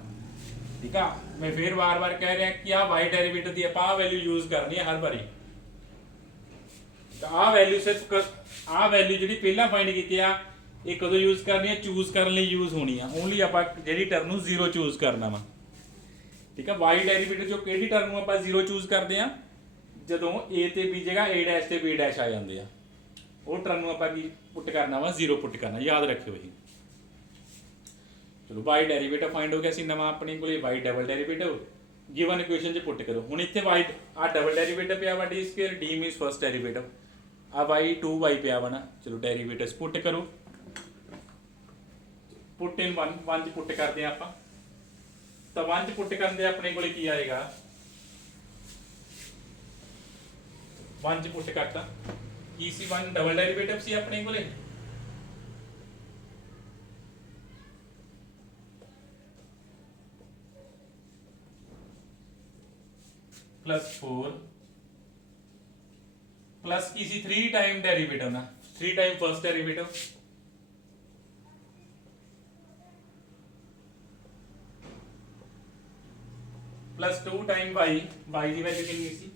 ठीक है। मैं फिर बार बार कह रहा कि आ y डेरिवेटिव की आप वैल्यू यूज करनी है हर बारी। आ वैल्यू सिर्फ आ वैल्यू जी पहला फाइंड की ये कदों यूज करनी है, चूज करने लिए यूज होनी है। ओनली आप जी टर्म 0 चूज करना वा, ठीक है। y डेरिवेटिव जो कि टर्म आप 0 चूज करते हैं ਜਦੋਂ a ਤੇ b ਜਗ੍ਹਾ a ਡੈਸ਼ ਤੇ b ਡੈਸ਼ ਆ ਜਾਂਦੇ ਆ, ਉਹ ਟਰਮ ਨੂੰ ਆਪਾਂ ਕੀ ਪੁੱਟ ਕਰਨਾ ਵਾ, 0 ਪੁੱਟ ਕਰਨਾ, ਯਾਦ ਰੱਖਿਓ ਇਹ। चलो y डेरीवेटिव फाइंड हो गया सी नवा अपने को y double derivative given equation च पुट करो हुण इत्थे y आ डबल डेरीवेटिव पिया वा D square D minus first derivative आ y 2y पिया वा ना चलो डेरीवेटिव्स पुट करो पुट इन 1 च पुट करते हैं आपां तो 1 च पुट करते अपने को की आएगा 1 च पुट करता की सी 1 डबल डेरीवेटिव सी अपने को +4 प्लस की सी 3 टाइम डेरीवेटिव ना 3 time first derivative +2 time y की वैल्यू कितनी सी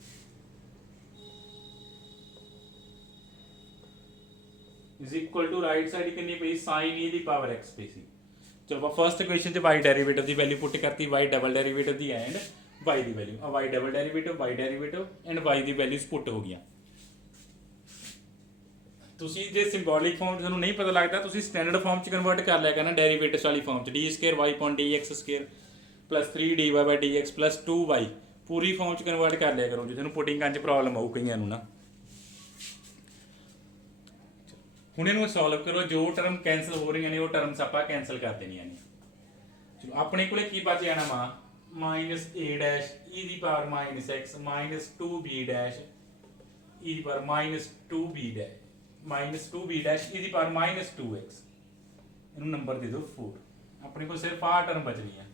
is equal to right side कितनी पई sin e दी पावर x पई सी चलो फर्स्ट इक्वेशन च y डेरीवेटिव दी वैल्यू पुट करती y डबल डेरीवेटिव दी एंड y दी value y double derivative and y दी वैल्यूज पुट हो गई ਤੁਸੀਂ ਜੇ ਸਿੰਬੋਲਿਕ ਫਾਰਮ ਤੁਹਾਨੂੰ ਨਹੀਂ ਪਤਾ ਲੱਗਦਾ ਤੁਸੀਂ ਸਟੈਂਡਰਡ ਫਾਰਮ ਚ ਕਨਵਰਟ ਕਰ ਲਿਆ ਕਰਨਾ ਡੈਰੀਵੇਟਿਵਸ ਵਾਲੀ ਫਾਰਮ ਚ d² y/dx² +3dy/dx +2y ਪੂਰੀ ਫਾਰਮ ਚ ਕਨਵਰਟ ਕਰ ਲਿਆ ਕਰੋ ਜੇ ਤੁਹਾਨੂੰ ਪੁਟਿੰਗ ਕਰਨ ਚ ਪ੍ਰੋਬਲਮ ਆਊ ਕਈਆਂ ਨੂੰ ਨਾ ਹੁਣ ਇਹਨੂੰ ਸੋਲਵ ਕਰੋ ਜੋ ਟਰਮ ਕੈਨਸਲ ਹੋ ਰਹੀਆਂ ਨੇ ਉਹ ਟਰਮਸ ਆਪਾਂ ਕੈਨਸਲ ਕਰ ਦੇਣੀਆਂ ਨੇ ਚਲੋ ਆਪਣੇ ਕੋਲੇ ਕੀ ਬਚ ਜਾਣਾ ਵਾ -a' e ਦੀ ਪਾਵਰ -x -2b' e ਦੀ ਪਾਵਰ -2b' -2b' e ਦੀ ਪਾਵਰ -2x ਇਹਨੂੰ ਨੰਬਰ ਦੇ ਦਿਓ 4 ਆਪਣੇ ਕੋਲ ਸਿਰਫ ਆਹ ਟਰਮ ਬਚਣੀ ਆ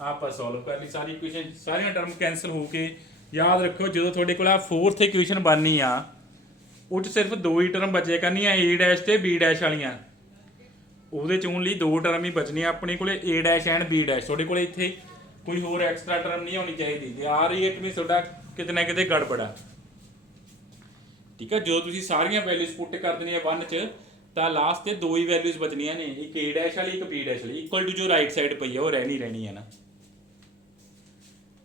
ਆਪਾਂ ਸੋਲਵ ਕਰ ਲਈ ਸਾਰੀ ਇਕੁਏਸ਼ਨ ਸਾਰੀਆਂ ਟਰਮ ਕੈਨਸਲ ਹੋ ਕੇ ਯਾਦ ਰੱਖੋ ਜਦੋਂ ਤੁਹਾਡੇ ਕੋਲ ਆ 4th ਇਕੁਏਸ਼ਨ ਬਣਨੀ ਆ ਉਹ ਚ ਸਿਰਫ ਦੋ ਹੀ ਟਰਮ ਬਚੇ ਕਰਨੀਆਂ a' ਤੇ b' ਵਾਲੀਆਂ ਉਹਦੇ ਚ ਓਨਲੀ ਦੋ ਟਰਮ ਹੀ ਬਚਣੀਆਂ ਆਪਣੇ ਕੋਲੇ a' ਐਂਡ b' ਤੁਹਾਡੇ ਕੋਲੇ ਇੱਥੇ ਕੋਈ ਹੋਰ ਐਕਸਟਰਾ ਟਰਮ ਨਹੀਂ ਹੋਣੀ ਚਾਹੀਦੀ ਜੇ ਆ ਰਹੀ ਹੈ ਕਿ ਤੁਹਾਡਾ ਕਿਤੇ ਨਾ ਕਿਤੇ ਗੜਬੜਾ ਠੀਕ ਹੈ ਜਦੋਂ ਤੁਸੀਂ ਸਾਰੀਆਂ ਵੈਲਿਊਜ਼ ਪੁੱਟ ਕਰ ਦੇਣੀਆਂ 1 ਚ ਤਾਂ ਲਾਸਟ ਤੇ ਦੋ ਹੀ ਵੈਲਿਊਜ਼ ਬਚਣੀਆਂ ਨੇ ਇੱਕ a' ਵਾਲੀ ਇੱਕ b' ਵਾਲੀ ਇਕੁਅਲ ਟੂ ਜੋ ਰਾਈਟ ਸਾਈਡ ਪਈ ਆ ਉਹ ਰਹਿਣੀ ਹੈ ਨਾ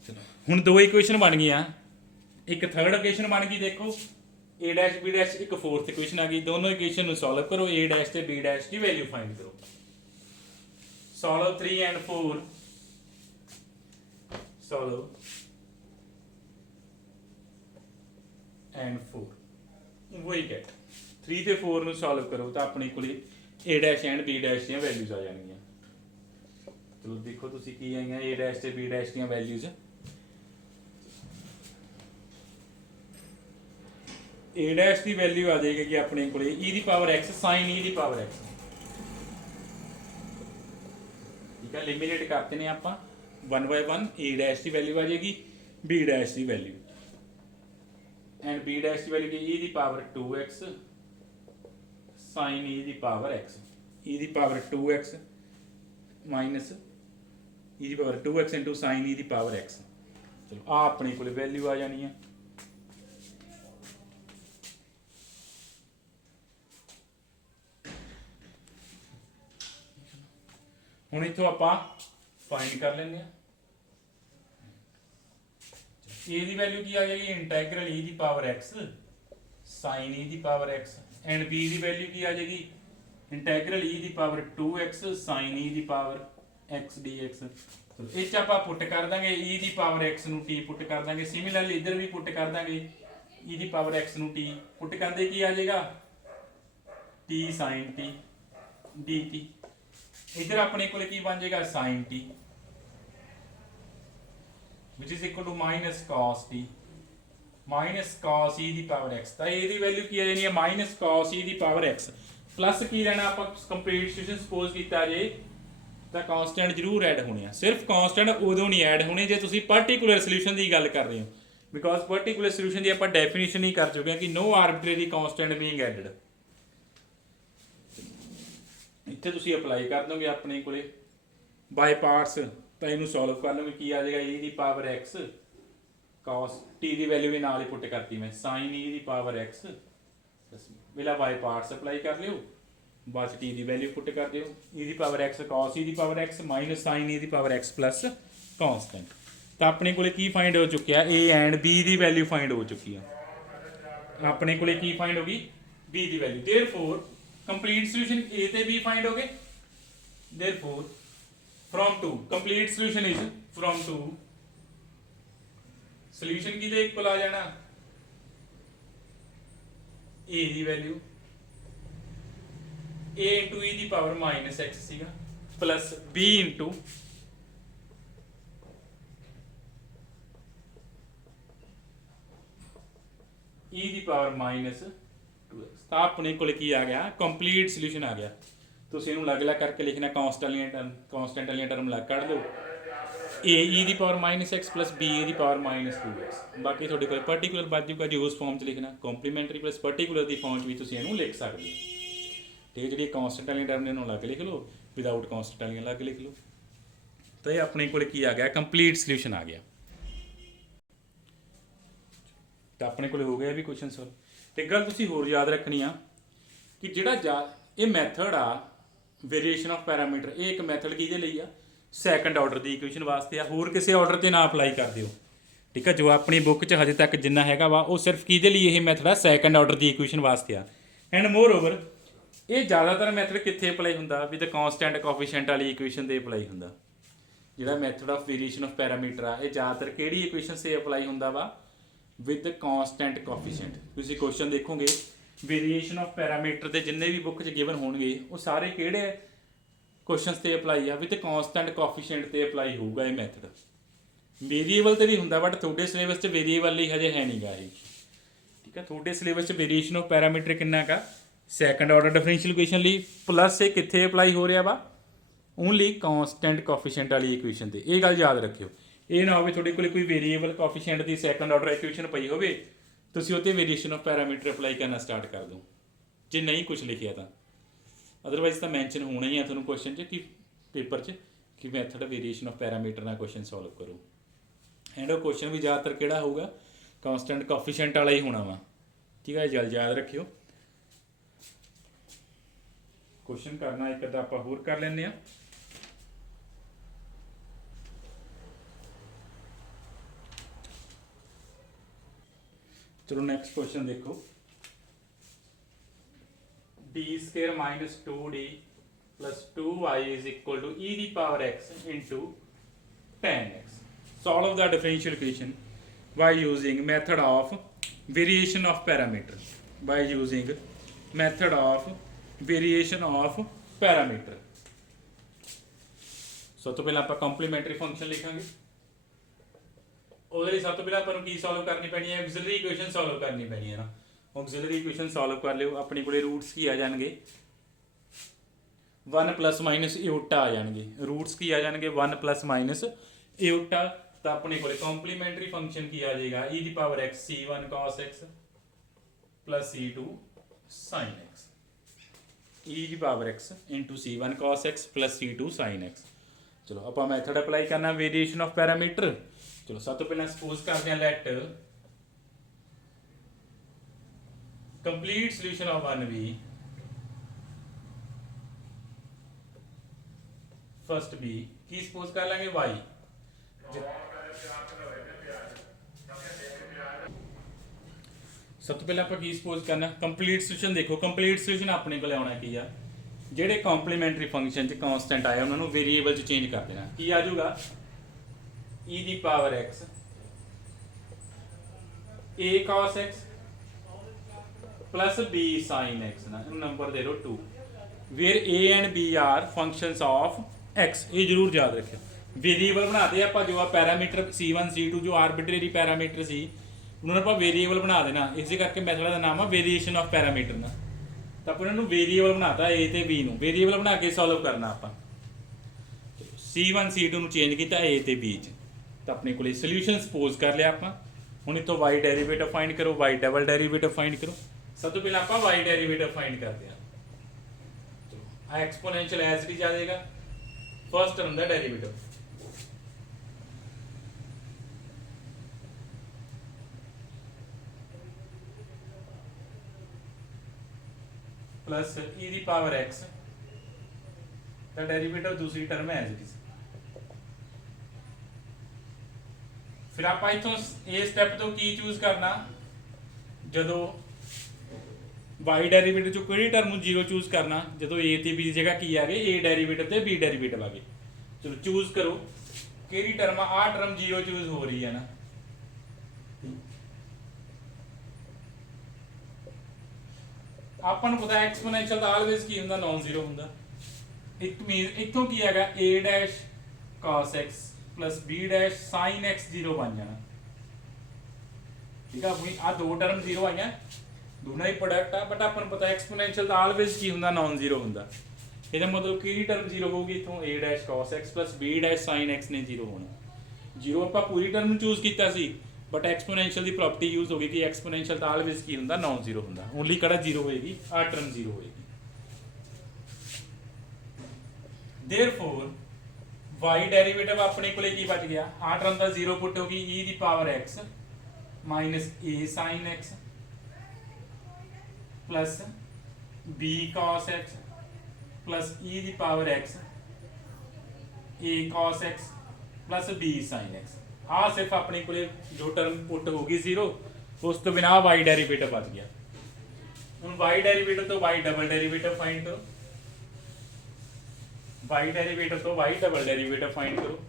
ਚਲੋ ਹੁਣ ਦੋ ਇਕੁਏਸ਼ਨ ਬਣ ਗਈਆਂ ਇੱਕ ਥਰਡ ਇਕੁਏਸ਼ਨ ਬਣ ਗਈ ਦੇਖੋ a' b' ਇੱਕ ਫੋਰਥ ਇਕੁਏਸ਼ਨ ਆ ਗਈ ਦੋਨੋਂ ਇਕੁਏਸ਼ਨ ਨੂੰ ਸੋਲਵ ਕਰੋ a' ਤੇ b' ਦੀ ਵੈਲਿਊ ਫਾਈਂਡ ਕਰੋ ਸੋਲਵ 3 ਐਂਡ 4 ਸੋਲਵ ਐਂਡ 4 वही गेट 3 ਤੇ 4 ਨੂੰ ਸੋਲਵ ਕਰੋ ਤਾਂ ਆਪਣੇ ਕੋਲੇ a' ਐਂਡ b' ਦੀਆਂ ਵੈਲਿਊਜ਼ ਆ ਜਾਣਗੀਆਂ ਚਲੋ ਦੇਖੋ ਤੁਸੀਂ ਕੀ ਆਈਆਂ a' ਤੇ b' ਦੀਆਂ ਵੈਲਿਊਜ਼ a' ਦੀ ਵੈਲਿਊ ਆ ਜਾਏਗੀ ਕਿ ਆਪਣੇ ਕੋਲੇ e ਦੀ ਪਾਵਰ x sin e ਦੀ ਪਾਵਰ x ਠੀਕ ਹੈ ਐਲੀਮੀਨੇਟ ਕਰਤੇ ਨੇ ਆਪਾਂ 1 ਬਾਈ 1 a' ਦੀ ਵੈਲਿਊ ਆ ਜਾਏਗੀ b' ਦੀ ਵੈਲਿਊ and b' ਦੀ ਵੈਲਿਊ ਕੀ e ਦੀ ਪਾਵਰ 2x sin e ਦੀ ਪਾਵਰ x e ਦੀ ਪਾਵਰ 2x ਮਾਈਨਸ e ਦੀ power 2x into sin e ਦੀ ਪਾਵਰ x ਚਲੋ ਆ ਆਪਣੇ ਕੋਲੇ ਵੈਲਿਊ ਆ ਜਾਣੀ ਹੈ ਹੁਣ ਇੱਥੋਂ ਆਪਾਂ ਫਾਈਂਡ ਕਰ ਲੈਂਦੇ ਆ a ਦੀ ਵੈਲਿਊ ਕੀ ਆ ਜਾਏਗੀ ਇੰਟੀਗਰਲ e ਦੀ ਪਾਵਰ x sin e ਦੀ ਪਾਵਰ x ਐਂਡ b ਦੀ ਵੈਲਿਊ ਕੀ ਆ ਜਾਏਗੀ ਇੰਟੀਗਰਲ e ਦੀ ਪਾਵਰ 2x sin e ਦੀ ਪਾਵਰ x dx ਸੋ ਇਹ ਚ ਆਪਾਂ ਪੁੱਟ ਕਰ ਦਾਂਗੇ e ਦੀ ਪਾਵਰ x ਨੂੰ t ਪੁੱਟ ਕਰ ਦਾਂਗੇ ਸਿਮਿਲਰਲੀ ਇਧਰ ਵੀ ਪੁੱਟ ਕਰ ਦਾਂਗੇ e ਦੀ ਪਾਵਰ x ਨੂੰ t ਪੁੱਟ ਕਰਦੇ ਕੀ ਆ ਜਾਏਗਾ t sin t dt इधर अपने को की बन जाएगा sin t which is equal to minus cos t minus cos e ਦੀ ਪਾਵਰ x ਤਾਂ ਇਹ ਦੀ ਵੈਲਿਊ ਕੀ ਆ ਜਾਣੀ ਹੈ minus cos e ਦੀ ਪਾਵਰ x ਪਲੱਸ ਕੀ ਲੈਣਾ ਆਪਾਂ ਕੰਪਲੀਟ ਸੋਲੂਸ਼ਨ ਸਪੋਜ਼ ਕੀਤਾ ਜੇ ਤਾਂ ਕਾਂਸਟੈਂਟ ਜ਼ਰੂਰ ਐਡ ਹੋਣੇ ਆ ਸਿਰਫ ਕਾਂਸਟੈਂਟ ਉਦੋਂ ਨਹੀਂ ਐਡ ਹੋਣੇ ਜੇ ਤੁਸੀਂ ਪਾਰਟਿਕੂਲਰ ਸੋਲੂਸ਼ਨ ਦੀ ਗੱਲ ਕਰ ਰਹੇ ਹੋ ਬਿਕੋਜ਼ ਪਾਰਟਿਕੂਲਰ ਸੋਲੂਸ਼ਨ ਦੀ ਆਪਾਂ ਡੈਫੀਨੇਸ਼ਨ ਹੀ ਕਰ ਚੁੱਕੇ ਹਾਂ ਕਿ no arbitrary constant being added ਇੱਥੇ ਤੁਸੀਂ ਅਪਲਾਈ ਕਰ ਦੋਗੇ ਆਪਣੇ ਕੋਲੇ ਬਾਈ ਪਾਰਟਸ ਤਾਂ ਇਹਨੂੰ ਸੋਲਵ ਕਰ ਲਵਾਂਗੇ ਕੀ ਆ ਜਾਏਗਾ e ਦੀ ਪਾਵਰ x cos t ਦੀ ਵੈਲਿਊ ਵੀ ਨਾਲ ਹੀ ਪੁੱਟ ਕਰਤੀ ਮੈਂ sin e ਦੀ ਪਾਵਰ x ਪਹਿਲਾਂ ਬਾਈ ਪਾਰਟਸ ਅਪਲਾਈ ਕਰ ਲਿਓ ਬਾਅਦ t ਦੀ ਵੈਲਿਊ ਪੁੱਟ ਕਰ ਦਿਓ e ਦੀ ਪਾਵਰ x cos e ਦੀ power x minus sin e ਦੀ ਪਾਵਰ x ਪਲੱਸ ਕਾਂਸਟੈਂਟ ਤਾਂ ਆਪਣੇ ਕੋਲੇ ਕੀ ਫਾਈਂਡ ਹੋ ਚੁੱਕਿਆ a ਐਂਡ b ਦੀ ਵੈਲਿਊ ਫਾਈਂਡ ਹੋ ਚੁੱਕੀ ਆ ਆਪਣੇ ਕੋਲੇ ਕੀ ਫਾਈਂਡ ਹੋ ਗਈ b ਦੀ value therefore complete solution a ਤੇ b फाइंड हो गए therefore from 2 complete solution is from 2 solution किहदे equal आ जाना a the value a into e ਦੀ ਪਾਵਰ -x ਸੀਗਾ प्लस b into e ਦੀ ਪਾਵਰ -2x ਤਾਂ ਆਪਣੇ ਕੋਲ ਕੀ ਆ ਗਿਆ ਕੰਪਲੀਟ ਸੋਲੂਸ਼ਨ ਆ ਗਿਆ ਤੁਸੀਂ ਇਹਨੂੰ ਅਲੱਗ-ਅਲੱਗ ਕਰਕੇ ਲਿਖਣਾ ਕਾਂਸਟੈਂਟ ਵਾਲੀਆਂ ਟਰਮ ਲੱਗ ਕੱਢ ਦਿਓ a e ਦੀ power -x plus b e ਦੀ ਪਾਵਰ -2x ਬਾਕੀ ਤੁਹਾਡੇ ਕੋਲ ਪਾਰਟੀਕੂਲਰ ਬਚ ਜਾਊਗਾ ਜੀ ਉਸ ਫਾਰਮ 'ਚ ਲਿਖਣਾ ਕੰਪਲੀਮੈਂਟਰੀ ਪਲੱਸ ਪਾਰਟੀਕੂਲਰ ਦੀ ਫਾਰਮ 'ਚ ਵੀ ਤੁਸੀਂ ਇਹਨੂੰ ਲਿਖ ਸਕਦੇ ਹੋ ਠੀਕ ਹੈ ਜਿਹੜੀ ਕਾਂਸਟੈਂਟ ਵਾਲੀਆਂ ਟਰਮ ਨੇ ਉਹਨੂੰ ਅਲੱਗ ਲਿਖ ਲਓ ਵਿਦਆਊਟ ਕਾਂਸਟੈਂਟ ਵਾਲੀਆਂ ਅਲੱਗ ਲਿਖ ਲਓ ਤਾਂ ਇਹ ਆਪਣੇ ਕੋਲ ਕੀ ਆ ਗਿਆ ਕੰਪਲੀਟ ਸੋਲੂਸ਼ਨ ਆ ਗਿਆ ਤਾਂ ਆਪਣੇ ਕੋਲ ਹੋ ਗਿਆ ਵੀ ਕੁਐਸਚਨ ਸੋਲਵ ਇੱਕ ਗੱਲ ਤੁਸੀਂ ਹੋਰ ਯਾਦ ਰੱਖਣੀ ਆ ਕਿ ਜਿਹੜਾ ਇਹ ਮੈਥਡ ਆ ਵੇਰੀਏਸ਼ਨ ਆਫ ਪੈਰਾਮੀਟਰ ਇਹ ਇੱਕ ਮੈਥਡ ਕਿਹਦੇ ਲਈ ਆ ਸੈਕੰਡ ਆਰਡਰ ਦੀ ਇਕੁਏਸ਼ਨ ਵਾਸਤੇ ਆ ਹੋਰ ਕਿਸੇ ਆਰਡਰ ਤੇ ਨਾ ਅਪਲਾਈ ਕਰ ਦਿਓ ਠੀਕ ਆ ਜੋ ਆਪਣੀ ਬੁੱਕ 'ਚ ਹਜੇ ਤੱਕ ਜਿੰਨਾ ਹੈਗਾ ਵਾ ਉਹ ਸਿਰਫ ਕਿਹਦੇ ਲਈ ਇਹ ਮੈਥਡ ਆ ਸੈਕੰਡ ਆਰਡਰ ਦੀ ਇਕੁਏਸ਼ਨ ਵਾਸਤੇ ਆ ਐਂਡ ਮੋਰ ਓਵਰ ਇਹ ਜ਼ਿਆਦਾਤਰ ਮੈਥਡ ਕਿੱਥੇ ਅਪਲਾਈ ਹੁੰਦਾ ਵਿਦ ਕਾਂਸਟੈਂਟ ਕੋਫੀਸ਼ੀਐਂਟ ਵਾਲੀ ਇਕੁਏਸ਼ਨ ਤੇ ਅਪਲਾਈ ਹੁੰਦਾ ਜਿਹੜਾ method of variation of parameter ਆ ਇਹ ਜ਼ਿਆਦਾਤਰ ਕਿਹੜੀ ਇਕੁਏਸ਼ਨ ਤੇ ਅਪਲਾਈ ਹੁੰਦਾ ਵਾ ਵਿਦ ਕਾਂਸਟੈਂਟ ਕੋਫੀਸ਼ੀਐਂਟ ਤੁਸੀਂ ਕੁਐਸਚਨ ਦੇਖੋਗੇ ਵੇਰੀਏਸ਼ਨ ਆਫ ਪੈਰਾਮੀਟਰ ਦੇ ਜਿੰਨੇ ਵੀ ਬੁੱਕ 'ਚ ਗਿਵਨ ਹੋਣਗੇ ਉਹ ਸਾਰੇ ਕਿਹੜੇ ਕੁਐਸਚਨਸ ਤੇ ਅਪਲਾਈ ਆ ਵਿਦ ਕਾਂਸਟੈਂਟ ਕੋਫੀਸ਼ੀਐਂਟ ਤੇ ਅਪਲਾਈ ਹੋਊਗਾ ਇਹ ਮੈਥਡ ਵੇਰੀਏਬਲ ਤੇ ਵੀ ਹੁੰਦਾ ਬਟ ਤੁਹਾਡੇ ਸਿਲੇਬਸ 'ਚ ਵੇਰੀਏਬਲ ਲਈ ਹਜੇ ਹੈ ਨਹੀਂਗਾ ਇਹ ਠੀਕ ਆ ਤੁਹਾਡੇ ਸਿਲੇਬਸ 'ਚ ਵੇਰੀਏਸ਼ਨ ਆਫ ਪੈਰਾਮੀਟਰ ਕਿੰਨਾ ਕਾ ਸੈਕੰਡ ਆਰਡਰ ਡਿਫਰੈਂਸ਼ੀਅਲ ਇਕੁਏਸ਼ਨ ਲਈ ਪਲੱਸ ਇਹ ਕਿੱਥੇ ਅਪਲਾਈ ਹੋ ਰਿਹਾ ਵਾ ਓਨਲੀ ਕਾਂਸਟੈਂਟ ਕੋਫੀਸ਼ੀਐਂਟ ਵਾਲੀ ਇਕੁਏਸ਼ਨ ਤੇ ਇਹ ਗੱਲ ਯਾਦ ਰੱਖਿਓ ਇਹ ਨਾ ਹੋਵੇ ਤੁਹਾਡੇ ਕੋਲ ਕੋਈ ਵੇਰੀਏਬਲ ਕੋਫੀਸ਼ੀਐਂਟ ਦੀ ਸੈਕੰਡ ਆਰਡਰ ਇਕੁਏਸ਼ਨ ਪਈ ਹੋਵੇ ਤੁਸੀਂ ਉਹ 'ਤੇ ਵੇਰੀਏਸ਼ਨ ਆਫ ਪੈਰਾਮੀਟਰ ਅਪਲਾਈ ਕਰਨਾ ਸਟਾਰਟ ਕਰ ਦਿਓ ਜੇ ਨਹੀਂ ਕੁਝ ਲਿਖਿਆ ਤਾਂ ਅਦਰਵਾਈਜ਼ ਤਾਂ ਮੈਂਸ਼ਨ ਹੋਣਾ ਹੀ ਆ ਤੁਹਾਨੂੰ ਕੁਐਸਚਨ 'ਚ ਕਿ ਪੇਪਰ 'ਚ ਕਿ ਮੈਥਡ ਵੇਰੀਏਸ਼ਨ ਆਫ ਪੈਰਾਮੀਟਰ ਨਾਲ ਕੁਐਸਚਨ ਸੋਲਵ ਕਰੋ ਐਂਡ ਉਹ ਕੁਐਸਚਨ ਵੀ ਜ਼ਿਆਦਾਤਰ ਕਿਹੜਾ ਹੋਊਗਾ ਕਾਂਸਟੈਂਟ ਕੋਫੀਸ਼ੀਐਂਟ ਵਾਲਾ ਹੀ ਹੋਣਾ ਵਾ ਠੀਕ ਹੈ ਜਲ ਯਾਦ ਰੱਖਿਓ ਕੁਐਸਚਨ ਕਰਨਾ ਇੱਕ ਅੱਧਾ ਆਪਾਂ ਹੋਰ ਕਰ ਲੈਂਦੇ ਆ चलो नेक्स्ट क्वेश्चन देखो d square minus 2d plus 2y is equal to e the power x into tan x. Solve the differential equation by using method of variation of parameter. By using method of variation of parameter. ਸਭ ਤੋਂ ਪਹਿਲਾਂ ਆਪਾਂ ਕੰਪਲੀਮੈਂਟਰੀ ਫੰਕਸ਼ਨ ਲਿਖਾਂਗੇ ਉਹਦੇ ਲਈ ਸਭ ਤੋਂ ਪਹਿਲਾਂ ਆਪਾਂ ਨੂੰ ਕੀ ਸੋਲਵ ਕਰਨੀ ਪੈਣੀ ਹੈ ਆਕਸਿਲਰੀ ਇਕੁਏਸ਼ਨ ਸੋਲਵ ਕਰਨੀ ਪੈਣੀ ਹੈ ਨਾ ਆਕਸਿਲਰੀ ਇਕੁਏਸ਼ਨ ਸੋਲਵ ਕਰ ਲਿਓ ਆਪਣੇ ਕੋਲੇ ਰੂਟਸ ਕੀ ਆ ਜਾਣਗੇ 1 ਪਲੱਸ ਮਾਈਨਸ ਇਓਟਾ ਆ ਜਾਣਗੇ ਰੂਟਸ ਕੀ ਆ ਜਾਣਗੇ 1 ਪਲੱਸ ਮਾਈਨਸ ਇਓਟਾ ਤਾਂ ਆਪਣੇ ਕੋਲੇ ਕੰਪਲੀਮੈਂਟਰੀ ਫੰਕਸ਼ਨ ਕੀ ਆ ਜਾਏਗਾ e ਦੀ power x c1 cos x plus c2 sin x e ਦੀ power x into c1 cos x plus c2 sin x ਚਲੋ ਆਪਾਂ ਮੈਥਡ ਅਪਲਾਈ ਕਰਨਾ ਵੇਰੀਏਸ਼ਨ ਆਫ ਪੈਰਾਮੀਟਰ ਚਲੋ ਸਭ ਤੋਂ ਪਹਿਲਾਂ ਸਪੋਜ਼ ਕਰਦੇ ਹਾਂ let complete solution of 1b first b ਕੀ ਸਪੋਜ਼ ਕਰ ਲਾਂਗੇ y ਸਭ ਤੋਂ ਪਹਿਲਾਂ ਆਪਾਂ ਕੀ ਸਪੋਜ਼ ਕਰਨਾ ਕੰਪਲੀਟ ਸੋਲੂਸ਼ਨ ਦੇਖੋ ਕੰਪਲੀਟ ਸੋਲੂਸ਼ਨ ਆਪਣੇ ਕੋਲ ਆਉਣਾ ਕੀ ਆ ਜਿਹੜੇ ਕੰਪਲੀਮੈਂਟਰੀ ਫੰਕਸ਼ਨ ਚ ਕਾਂਸਟੈਂਟ ਆਇਆ ਉਹਨਾਂ ਨੂੰ ਵੇਰੀਏਬਲ ਚ ਚੇਂਜ ਕਰ ਦੇਣਾ ਕੀ ਆ ਜਾਊਗਾ e ਦੀ power x a cos x plus b sin x ਨਾ ਇਹਨੂੰ ਨੰਬਰ ਦੇ ਦਿਓ 2 where a and b are functions of x ਇਹ ਜ਼ਰੂਰ ਯਾਦ ਰੱਖਿਓ ਵੇਰੀਏਬਲ ਬਣਾਦੇ ਆਪਾਂ ਜੋ ਆ ਪੈਰਾਮੀਟਰ c1 c2 ਜੋ ਆਰਬਿਟਰੀ ਪੈਰਾਮੀਟਰ ਸੀ ਉਹਨਾਂ ਨੂੰ ਆਪਾਂ ਵੇਰੀਏਬਲ ਬਣਾ ਦੇਣਾ ਇਸੇ ਕਰਕੇ ਮੈਥਡ ਦਾ ਨਾਮ ਆ ਵੇਰੀਏਸ਼ਨ ਆਫ ਪੈਰਾਮੀਟਰ ਨਾ ਤਾਂ ਆਪਾਂ ਇਹਨਾਂ ਨੂੰ ਵੇਰੀਏਬਲ ਬਣਾਤਾ a ਤੇ b ਨੂੰ ਵੇਰੀਏਬਲ ਬਣਾ ਕੇ ਸੋਲਵ ਕਰਨਾ ਆਪਾਂ c1 c2 ਨੂੰ ਚੇਂਜ ਕੀਤਾ a ਤੇ b ਚ ਤਾਂ ਆਪਣੇ ਕੋਲੇ ਸੋਲੂਸ਼ਨ ਸਪੋਜ਼ ਕਰ ਲਿਆ ਆਪਾਂ ਹੁਣ ਇਤੋਂ y ਡੈਰੀਵੇਟਿਵ ਫਾਈਂਡ ਕਰੋ y ਡਬਲ ਡੈਰੀਵੇਟਿਵ ਫਾਈਂਡ ਕਰੋ ਸਭ ਤੋਂ ਪਹਿਲਾਂ ਆਪਾਂ y ਡੈਰੀਵੇਟਿਵ ਫਾਈਂਡ ਕਰਦੇ ਹਾਂ ਚਲੋ ਆ ਐਕਸਪੋਨੈਂਸ਼ੀਅਲ ਐਜ਼ ਇਟ ਇਜ਼ ਆ ਜਾਏਗਾ ਫਸਟ ਟਰਮ ਦਾ ਡੈਰੀਵੇਟਿਵ प्लस e ਦੀ ਪਾਵਰ x ਦਾ ਡੈਰੀਵੇਟਿਵ ਦੂਸਰੀ ਟਰਮ ਹੈ ਐਜ਼ ਇਟ ਇਜ਼ ਫਿਰ ਆਪਾਂ ਇਥੋਂ ਇਹ ਸਟੈਪ ਤੋਂ ਕੀ ਚੂਜ਼ ਕਰਨਾ ਜਦੋਂ y ਡੈਰੀਵੇਟਿਵ ਚੋਂ ਕਿਹੜੀ ਟਰਮ ਨੂੰ 0 ਚੂਜ਼ ਕਰਨਾ ਜਦੋਂ a ਤੇ b ਦੀ ਜਗ੍ਹਾ ਕੀ ਆ ਗਏ a ਡੈਰੀਵੇਟਿਵ ਤੇ b ਡੈਰੀਵੇਟਿਵ ਆ ਗਏ। ਚਲੋ ਚੂਜ਼ ਕਰੋ ਕਿਹੜੀ ਟਰਮ ਆ ਟਰਮ 0 ਚੂਜ਼ ਹੋ ਰਹੀ ਹੈ ਨਾ। ਆਪਾਂ ਨੂੰ ਪਤਾ ਐਕਸਪੋਨੈਂਸ਼ੀਅਲ ਦਾ ਆਲਵੇਜ਼ ਕੀ ਹੁੰਦਾ ਨਾਨ ਜ਼ੀਰੋ ਹੁੰਦਾ। ਇੱਕ ਮੀਨ ਇੱਥੋਂ ਕੀ ਹੈਗਾ a dash cos x plus b dash sin x 0 ਬਣ ਜਾਣਾ। ਠੀਕ ਆ ਵੀ ਆ ਦੋ ਟਰਮ 0 ਆਈਆਂ ਦੋਨਾਂ ਹੀ ਪ੍ਰੋਡਕਟ ਆ ਬਟ ਆਪਾਂ ਨੂੰ ਪਤਾ ਐਕਸਪੋਨੈਂਸ਼ੀਅਲ ਦਾ ਆਲਵੇਜ਼ ਕੀ ਹੁੰਦਾ ਨਾਨ ਜ਼ੀਰੋ ਹੁੰਦਾ। ਇਹਦਾ ਮਤਲਬ ਕਿਹੜੀ ਟਰਮ 0 ਹੋਊਗੀ ਇੱਥੋਂ a dash cos x plus b dash sin x ਨੇ 0 ਹੋਣਾ। 0 ਆਪਾਂ ਪੂਰੀ ਟਰਮ ਨੂੰ ਚੂਜ਼ ਕੀਤਾ ਸੀ ਬਟ ਐਕਸਪੋਨੈਂਸ਼ੀਅਲ ਦੀ ਪ੍ਰੋਪਰਟੀ ਯੂਜ਼ ਹੋ ਗਈ ਕਿ ਐਕਸਪੋਨੈਂਸ਼ੀਅਲ ਦਾ ਆਲਵੇਜ਼ ਕੀ ਹੁੰਦਾ ਨਾਨ ਜ਼ੀਰੋ ਹੁੰਦਾ। ਓਨਲੀ ਕਿਹੜਾ 0 ਹੋਏਗੀ ਆ ਟਰਮ 0 ਹੋਏਗੀ। therefore y ਡੈਰੀਵੇਟਿਵ ਆਪਣੇ ਕੋਲੇ ਕੀ ਬਚ ਗਿਆ ਆ ਟਰਮ ਦਾ 0 ਪੁੱਟ ਹੋਗੀ e ਦੀ power x minus a sin x plus b cos x plus e ਦੀ power x a cos x plus b sin x। ਆ ਸਿਰਫ ਆਪਣੇ ਕੋਲੇ ਜੋ ਟਰਮ ਪੁੱਟ ਹੋਗੀ 0 ਉਸ ਤੋਂ ਬਿਨਾ y ਡੈਰੀਵੇਟਿਵ ਬਚ ਗਿਆ। ਹੁਣ y ਡੈਰੀਵੇਟਿਵ ਤੋਂ y ਡਬਲ ਡੈਰੀਵੇਟਿਵ ਫਾਈਂਡ ਕਰੋ। y ਡੈਰੀਵੇਟਿਵ ਤੋਂ y ਡਬਲ ਡੈਰੀਵੇਟਿਵ ਫਾਈਂਡ ਕਰੋ।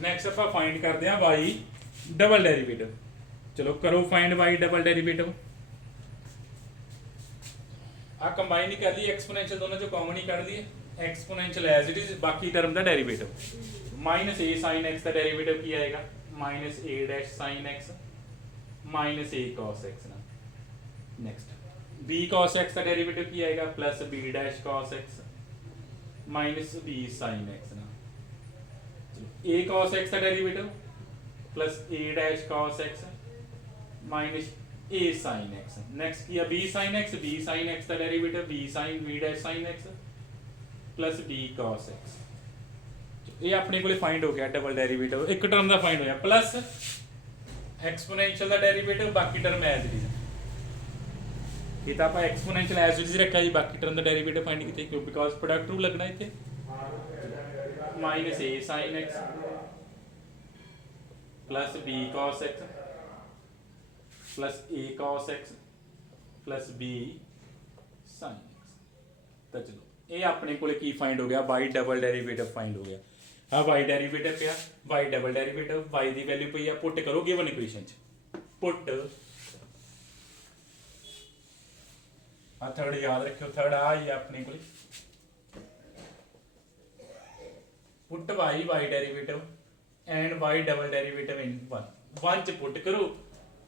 ਨੈਕਸਟ ਆਪਾਂ ਫਾਈਂਡ ਕਰਦੇ ਹਾਂ y ਡਬਲ ਡੈਰੀਵੇਟਿਵ। ਚਲੋ ਕਰੋ ਫਾਈਂਡ y ਡਬਲ ਡੈਰੀਵੇਟਿਵ। ਆ ਕੰਬਾਈਨ ਹੀ ਕਰ ਲਈ ਐਕਸਪੋਨੈਂਸ਼ੀਅਲ ਦੋਨਾਂ ਚੋਂ ਕਾਮਨ ਹੀ ਕੱਢ ਲਈਏ। ਐਕਸਪੋਨੈਂਸ਼ੀਅਲ ਐਜ਼ ਇਟ ਇਜ਼ ਬਾਕੀ ਟਰਮ ਦਾ derivative minus a sin x ਦਾ ਡੈਰੀਵੇਟਿਵ ਕੀ ਆਏਗਾ minus a dash sin x minus a cos x ਨਾ। ਨੈਕਸਟ b cos x ਦਾ ਡੈਰੀਵੇਟਿਵ ਕੀ ਆਏਗਾ plus b dash cos x minus b sin x ਨਾ। ਚਲੋ a cos x ਦਾ derivative plus a dash cos x minus a sin x। Next किया b sin x का derivative b sin b dash sin x plus b cos x। ये अपने को फाइंड हो गया डबल डेरिवेटिव एक टर्म का फाइंड होया प्लस एक्सपोनेंशियल का डेरिवेटिव बाकी टर्म एज इट इज। ये तो आप एक्सपोनेंशियल एज इट इज रखा जी बाकी टर्म का डेरिवेटिव फाइंड किए क्यों बिकॉज प्रोडक्ट रूल लगना इतने minus a sin x plus b cos x plus a cos x plus b sin x। तो चलो ये अपने को की फाइंड हो गया y डबल डेरिवेटिव फाइंड हो गया। हाँ y डेरिवेटिव पे y डबल डेरिवेटिव y की वैल्यू पे पुट करो गिवन इक्वेशन च पुट आ थर्ड याद रखियो थर्ड आ ही अपने को put y derivative and y double derivative in one च पुट करो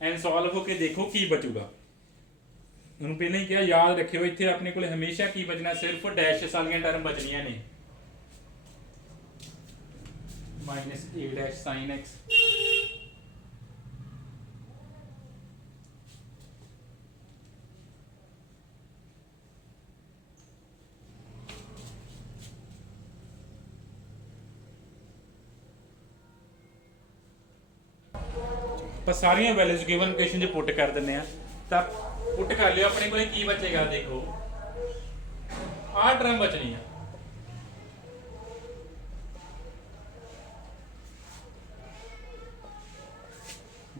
एंड सॉल्व होके देखो की बचूगा। उन्होंने पहले ही क्या याद रखियो इत्थे अपने को हमेशा की बचना सिर्फ डैश वाली टर्म बचनिया ने minus a dash sin x सारिया वैल्यूज गिवन इक्वेशन पुट कर दें तो पुट कर लियो अपने को की बचेगा देखो आ टर्म बचनी है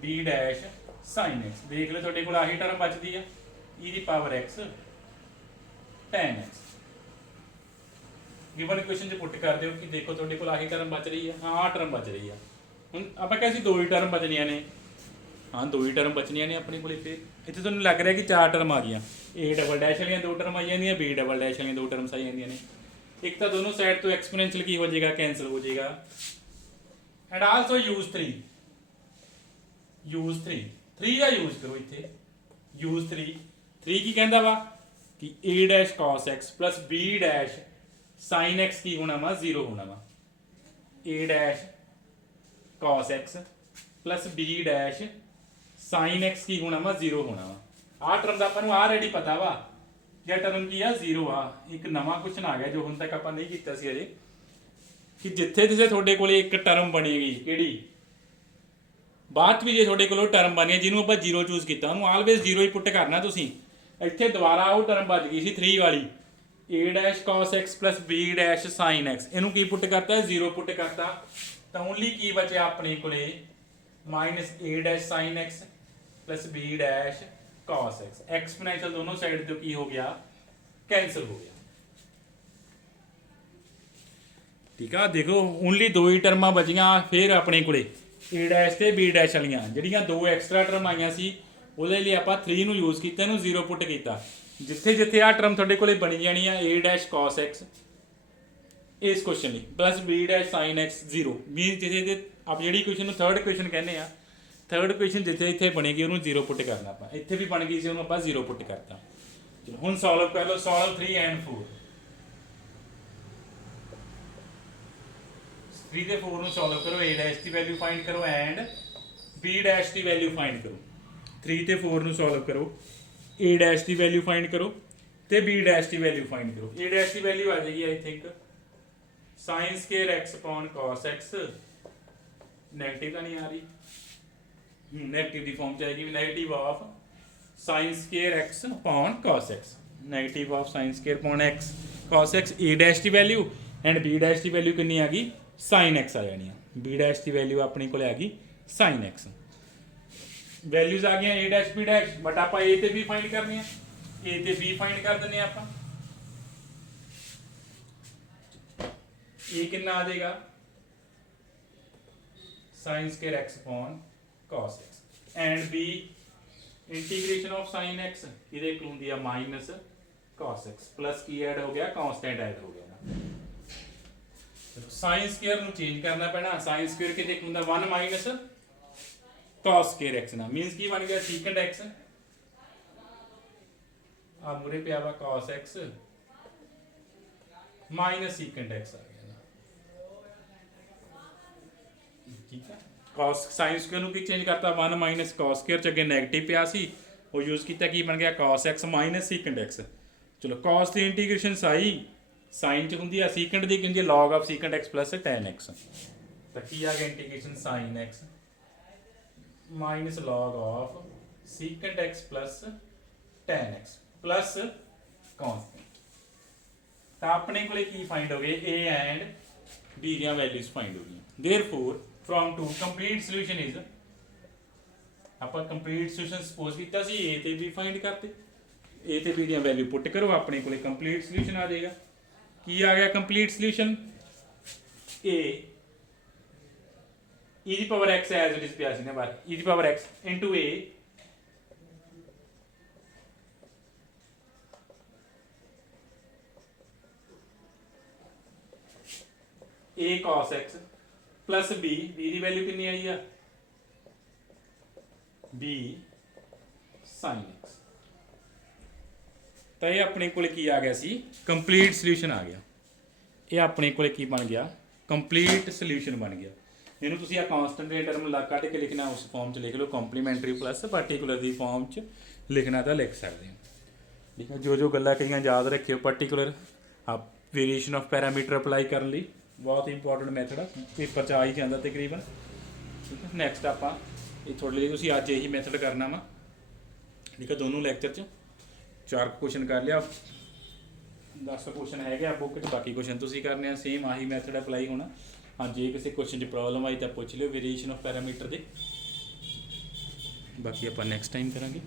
b डैश sin x देख लो थोड़े को आही टर्म बचती है e दी power x tan x। Given equation put कर दो कि देखो थोड़े को आही टर्म बच रही है हाँ आ टर्म बच रही है। हुण आपां कहा सी दो ही टर्म बचनिया ने हाँ दो ही टर्म बचनिया ने अपने को इतने तुहानूं लग रहा कि चार टर्म आ गई a डबल डैश वाली दो टर्म आ जाएंगे b डबल डैश वाली दो टर्म्स आ जाएंगे ने एक तो दोनों साइड तो एक्सपोनेंशियल की हो जाएगा कैंसिल हो जाएगा एंड आल्सो यूज 3 का यूज करो इतने यूज 3 की कहता वा कि a dash cos x plus b dash sin x की होना वा 0 होना वा a dash cos x plus b dash sin x की होना वा 0 होना वा। आ टर्म का अपन ऑलरेडी पता वा यह टर्म की आ 0 आ एक नवा क्वेश्चन आ गया जो हुण तक अपन नहीं कीता सी अजे कि जिथे जिथे थोड़े कोले एक टर्म बनेगी किहड़ी बाद भी जे थोड़े कोल टर्म बनी जिन्होंने आप 0 चूज किया उन्होंने ऑलवेज 0 ही पुट करना तुसीं। इत्थे दोबारा वो टर्म बच गई सी 3 वाली a dash cos x plus b dash sin x इनू की पुट करता 0 पुट करता तो ओनली की बचे अपने कोले minus a dash sin x plus b dash cos x exponential दोनों साइड तो की हो गया कैंसिल हो गया। ठीक है देखो ओनली दो ही टर्मां बचियां फिर अपने कोले a डैश ਤੇ b ਡੈਸ਼ ਵਾਲੀਆਂ ਜਿਹੜੀਆਂ ਦੋ ਐਕਸਟਰਾ ਟਰਮ ਆਈਆਂ ਸੀ ਉਹਦੇ ਲਈ ਆਪਾਂ 3 ਨੂੰ ਯੂਜ਼ ਕੀਤਾ ਇਹਨੂੰ 0 ਪੁੱਟ ਕੀਤਾ। ਜਿੱਥੇ ਜਿੱਥੇ ਆ ਟਰਮ ਤੁਹਾਡੇ ਕੋਲੇ ਬਣੀ ਜਾਣੀ ਆ a ਡੈਸ਼ cos x ਇਸ ਕੁਐਸਚਨ ਲਈ plus b dash sin x 0 ਮੀਨ ਜਿਹਦੇ ਤੇ ਆਪ ਜਿਹੜੀ ਕੁਐਸਚਨ ਨੂੰ ਥਰਡ ਕੁਐਸਚਨ ਕਹਿੰਦੇ ਆ ਥਰਡ ਕੁਐਸਚਨ ਜਿੱਥੇ ਇੱਥੇ ਬਣੇਗੀ ਉਹਨੂੰ 0 ਪੁੱਟ ਕਰਨਾ ਆਪਾਂ ਇੱਥੇ ਵੀ ਬਣ ਗਈ ਸੀ ਉਹਨੂੰ ਆਪਾਂ 0 ਪੁੱਟ ਕਰਤਾ। ਚਲੋ ਹੁਣ ਸੋਲਵ ਕਰ ਲਓ ਸੋਲਵ 3 ਐਂਡ 4 3 ਤੇ 4 ਨੂੰ ਸੋਲਵ ਕਰੋ a dash the value find ਕਰੋ and b dash the value find ਕਰੋ। 3 ਤੇ 4 ਨੂੰ ਸੋਲਵ ਕਰੋ a dash the value find ਕਰੋ ਤੇ b ਡੈਸ਼ ਦੀ ਵੈਲਿਊ ਫਾਈਂਡ ਕਰੋ। a ਡੈਸ਼ ਦੀ ਵੈਲਿਊ ਆ ਜਾਏਗੀ I think sin square x upon cos x negative ਤਾਂ ਨਹੀਂ ਆ ਰਹੀ ਨੈਗੇਟਿਵ ਦੀ ਫਾਰਮ ਚ ਆਏਗੀ negative of sin square x upon cos x negative of sin square upon x cos x a dash the value and b dash the value ਕਿੰਨੀ ਆ ਗਈ sin x ਆ ਜਾਣੀ ਆ b ਡੈਸ਼ ਦੀ ਵੈਲਿਊ ਆਪਣੇ ਕੋਲ ਆ ਗਈ sin x ਵੈਲਿਊਜ਼ ਆ ਗਈਆਂ a dash b dash but ਆਪਾਂ a ਤੇ b ਫਾਈਂਡ ਕਰਨੀ ਆ a ਤੇ b ਫਾਈਂਡ ਕਰ ਦਿੰਨੇ ਆਪਾਂ ਇਹ ਕਿੰਨਾ ਆ ਜਾਏਗਾ sin square x upon cos x and b integration of sin x ਇਹਦੇ ਕੋਲ ਹੁੰਦੀ ਆ ਮਾਈਨਸ cos x ਪਲੱਸ ਕੀ ਐਡ ਹੋ ਗਿਆ ਕਾਂਸਟੈਂਟ ਐਡ ਹੋ ਗਿਆ sin square ਨੂੰ ਚੇਂਜ ਕਰਨਾ ਪੈਣਾ sin square ਕਿਤੇ ਹੁੰਦਾ 1 ਮਾਈਨਸ cos square x ਨਾ ਮੀਨਸ ਕੀ ਬਣ ਗਿਆ secant x ਆ ਮੂਰੇ ਪਿਆ ਵਾ cos x minus secant x ਆ ਗਿਆ ਠੀਕ ਹੈ cos sin square ਨੂੰ ਕੀ ਚੇਂਜ ਕਰਤਾ 1 ਮਾਈਨਸ cos square ਚ ਅੱਗੇ ਨੈਗੇਟਿਵ ਪਿਆ ਸੀ ਉਹ ਯੂਜ਼ ਕੀਤਾ ਕੀ ਬਣ ਗਿਆ cos x minus secant x ਚਲੋ cos ਦੀ ਇੰਟੀਗ੍ਰੇਸ਼ਨ sin ਚ ਹੁੰਦੀ ਆ secant ਦੀ ਹੁੰਦੀ ਆ log of secant x plus tan x ਤਾਂ ਕੀ ਆ ਗਿਆ integration sin x minus log of secant x plus tan x plus constant ਤਾਂ ਆਪਣੇ ਕੋਲੇ ਕੀ ਫਾਈਂਡ ਹੋ ਗਏ a and b ਦੀਆਂ ਵੈਲਿਊਜ਼ ਫਾਈਂਡ ਹੋ ਗਈਆਂ therefore from 2 complete solution is ਆਪਾਂ ਕੰਪਲੀਟ ਸੋਲੂਸ਼ਨ ਸਪੋਜ਼ ਕੀਤਾ ਸੀ a ਤੇ b ਫਾਈਂਡ ਕਰਤੇ a ਤੇ b ਦੀਆਂ ਵੈਲਿਊ ਪੁੱਟ ਕਰੋ ਆਪਣੇ ਕੋਲੇ ਕੰਪਲੀਟ ਸੋਲੂਸ਼ਨ ਆ ਜਾਏਗਾ ਕੀ ਆ ਗਿਆ ਕੰਪਲੀਟ ਸੋਲੂਸ਼ਨ a e ਦੀ power x as it is ਪਿਆ ਸੀ ਨਾ ਬਾਹਰ e ਦੀ power x into a cos x plus b ਦੀ ਵੈਲਿਊ ਕਿੰਨੀ ਆਈ ਆ b sin x ਤਾਂ ਇਹ ਆਪਣੇ ਕੋਲੇ ਕੀ ਆ ਗਿਆ ਸੀ ਕੰਪਲੀਟ ਸੋਲੂਸ਼ਨ ਆ ਗਿਆ ਇਹ ਆਪਣੇ ਕੋਲੇ ਕੀ ਬਣ ਗਿਆ ਕੰਪਲੀਟ ਸੋਲੂਸ਼ਨ ਬਣ ਗਿਆ ਇਹਨੂੰ ਤੁਸੀਂ ਆ ਕਾਂਸਟੈਂਟ ਦੇ ਟਰਮ ਲਾ ਕੱਢ ਕੇ ਲਿਖਣਾ ਉਸ ਫਾਰਮ 'ਚ ਲਿਖ ਲਓ ਕੰਪਲੀਮੈਂਟਰੀ ਪਲੱਸ ਪਾਰਟੀਕੂਲਰ ਦੀ ਫਾਰਮ 'ਚ ਲਿਖਣਾ ਤਾਂ ਲਿਖ ਸਕਦੇ ਹੋ ਠੀਕ ਹੈ ਜੋ ਗੱਲਾਂ ਕਈਆਂ ਯਾਦ ਰੱਖਿਓ ਪਾਰਟੀਕੂਲਰ ਆ ਵੇਰੀਏਸ਼ਨ ਆਫ ਪੈਰਾਮੀਟਰ ਅਪਲਾਈ ਕਰਨ ਲਈ ਬਹੁਤ ਇੰਪੋਰਟੈਂਟ ਮੈਥਡ ਆ ਪੇਪਰ 'ਚ ਆ ਹੀ ਜਾਂਦਾ ਤਕਰੀਬਨ ਠੀਕ ਹੈ ਨੈਕਸਟ ਆਪਾਂ ਇਹ ਤੁਹਾਡੇ ਲਈ ਤੁਸੀਂ ਅੱਜ ਇਹੀ ਮੈਥਡ ਕਰਨਾ ਵਾ ਠੀਕ ਹੈ ਦੋਨੋਂ ਲੈਕਚਰ 'ਚ 4 ਕੁਐਸਚਨ ਕਰ ਲਿਆ 10 ਕੁਐਸਚਨ ਹੈਗੇ ਆ ਬੁੱਕ 'ਚ ਬਾਕੀ ਕੁਐਸਚਨ ਤੁਸੀਂ ਕਰਨੇ ਆ ਸੇਮ ਆਹੀ ਮੈਥਡ ਅਪਲਾਈ ਹੋਣਾ ਹਾਂ ਜੇ ਕਿਸੇ ਕੁਐਸਚਨ 'ਚ ਪ੍ਰੋਬਲਮ ਆਈ ਤਾਂ ਪੁੱਛ ਲਿਓ ਵੇਰੀਏਸ਼ਨ ਆਫ ਪੈਰਾਮੀਟਰ ਦੇ ਬਾਕੀ ਆਪਾਂ ਨੈਕਸਟ ਟਾਈਮ ਕਰਾਂਗੇ।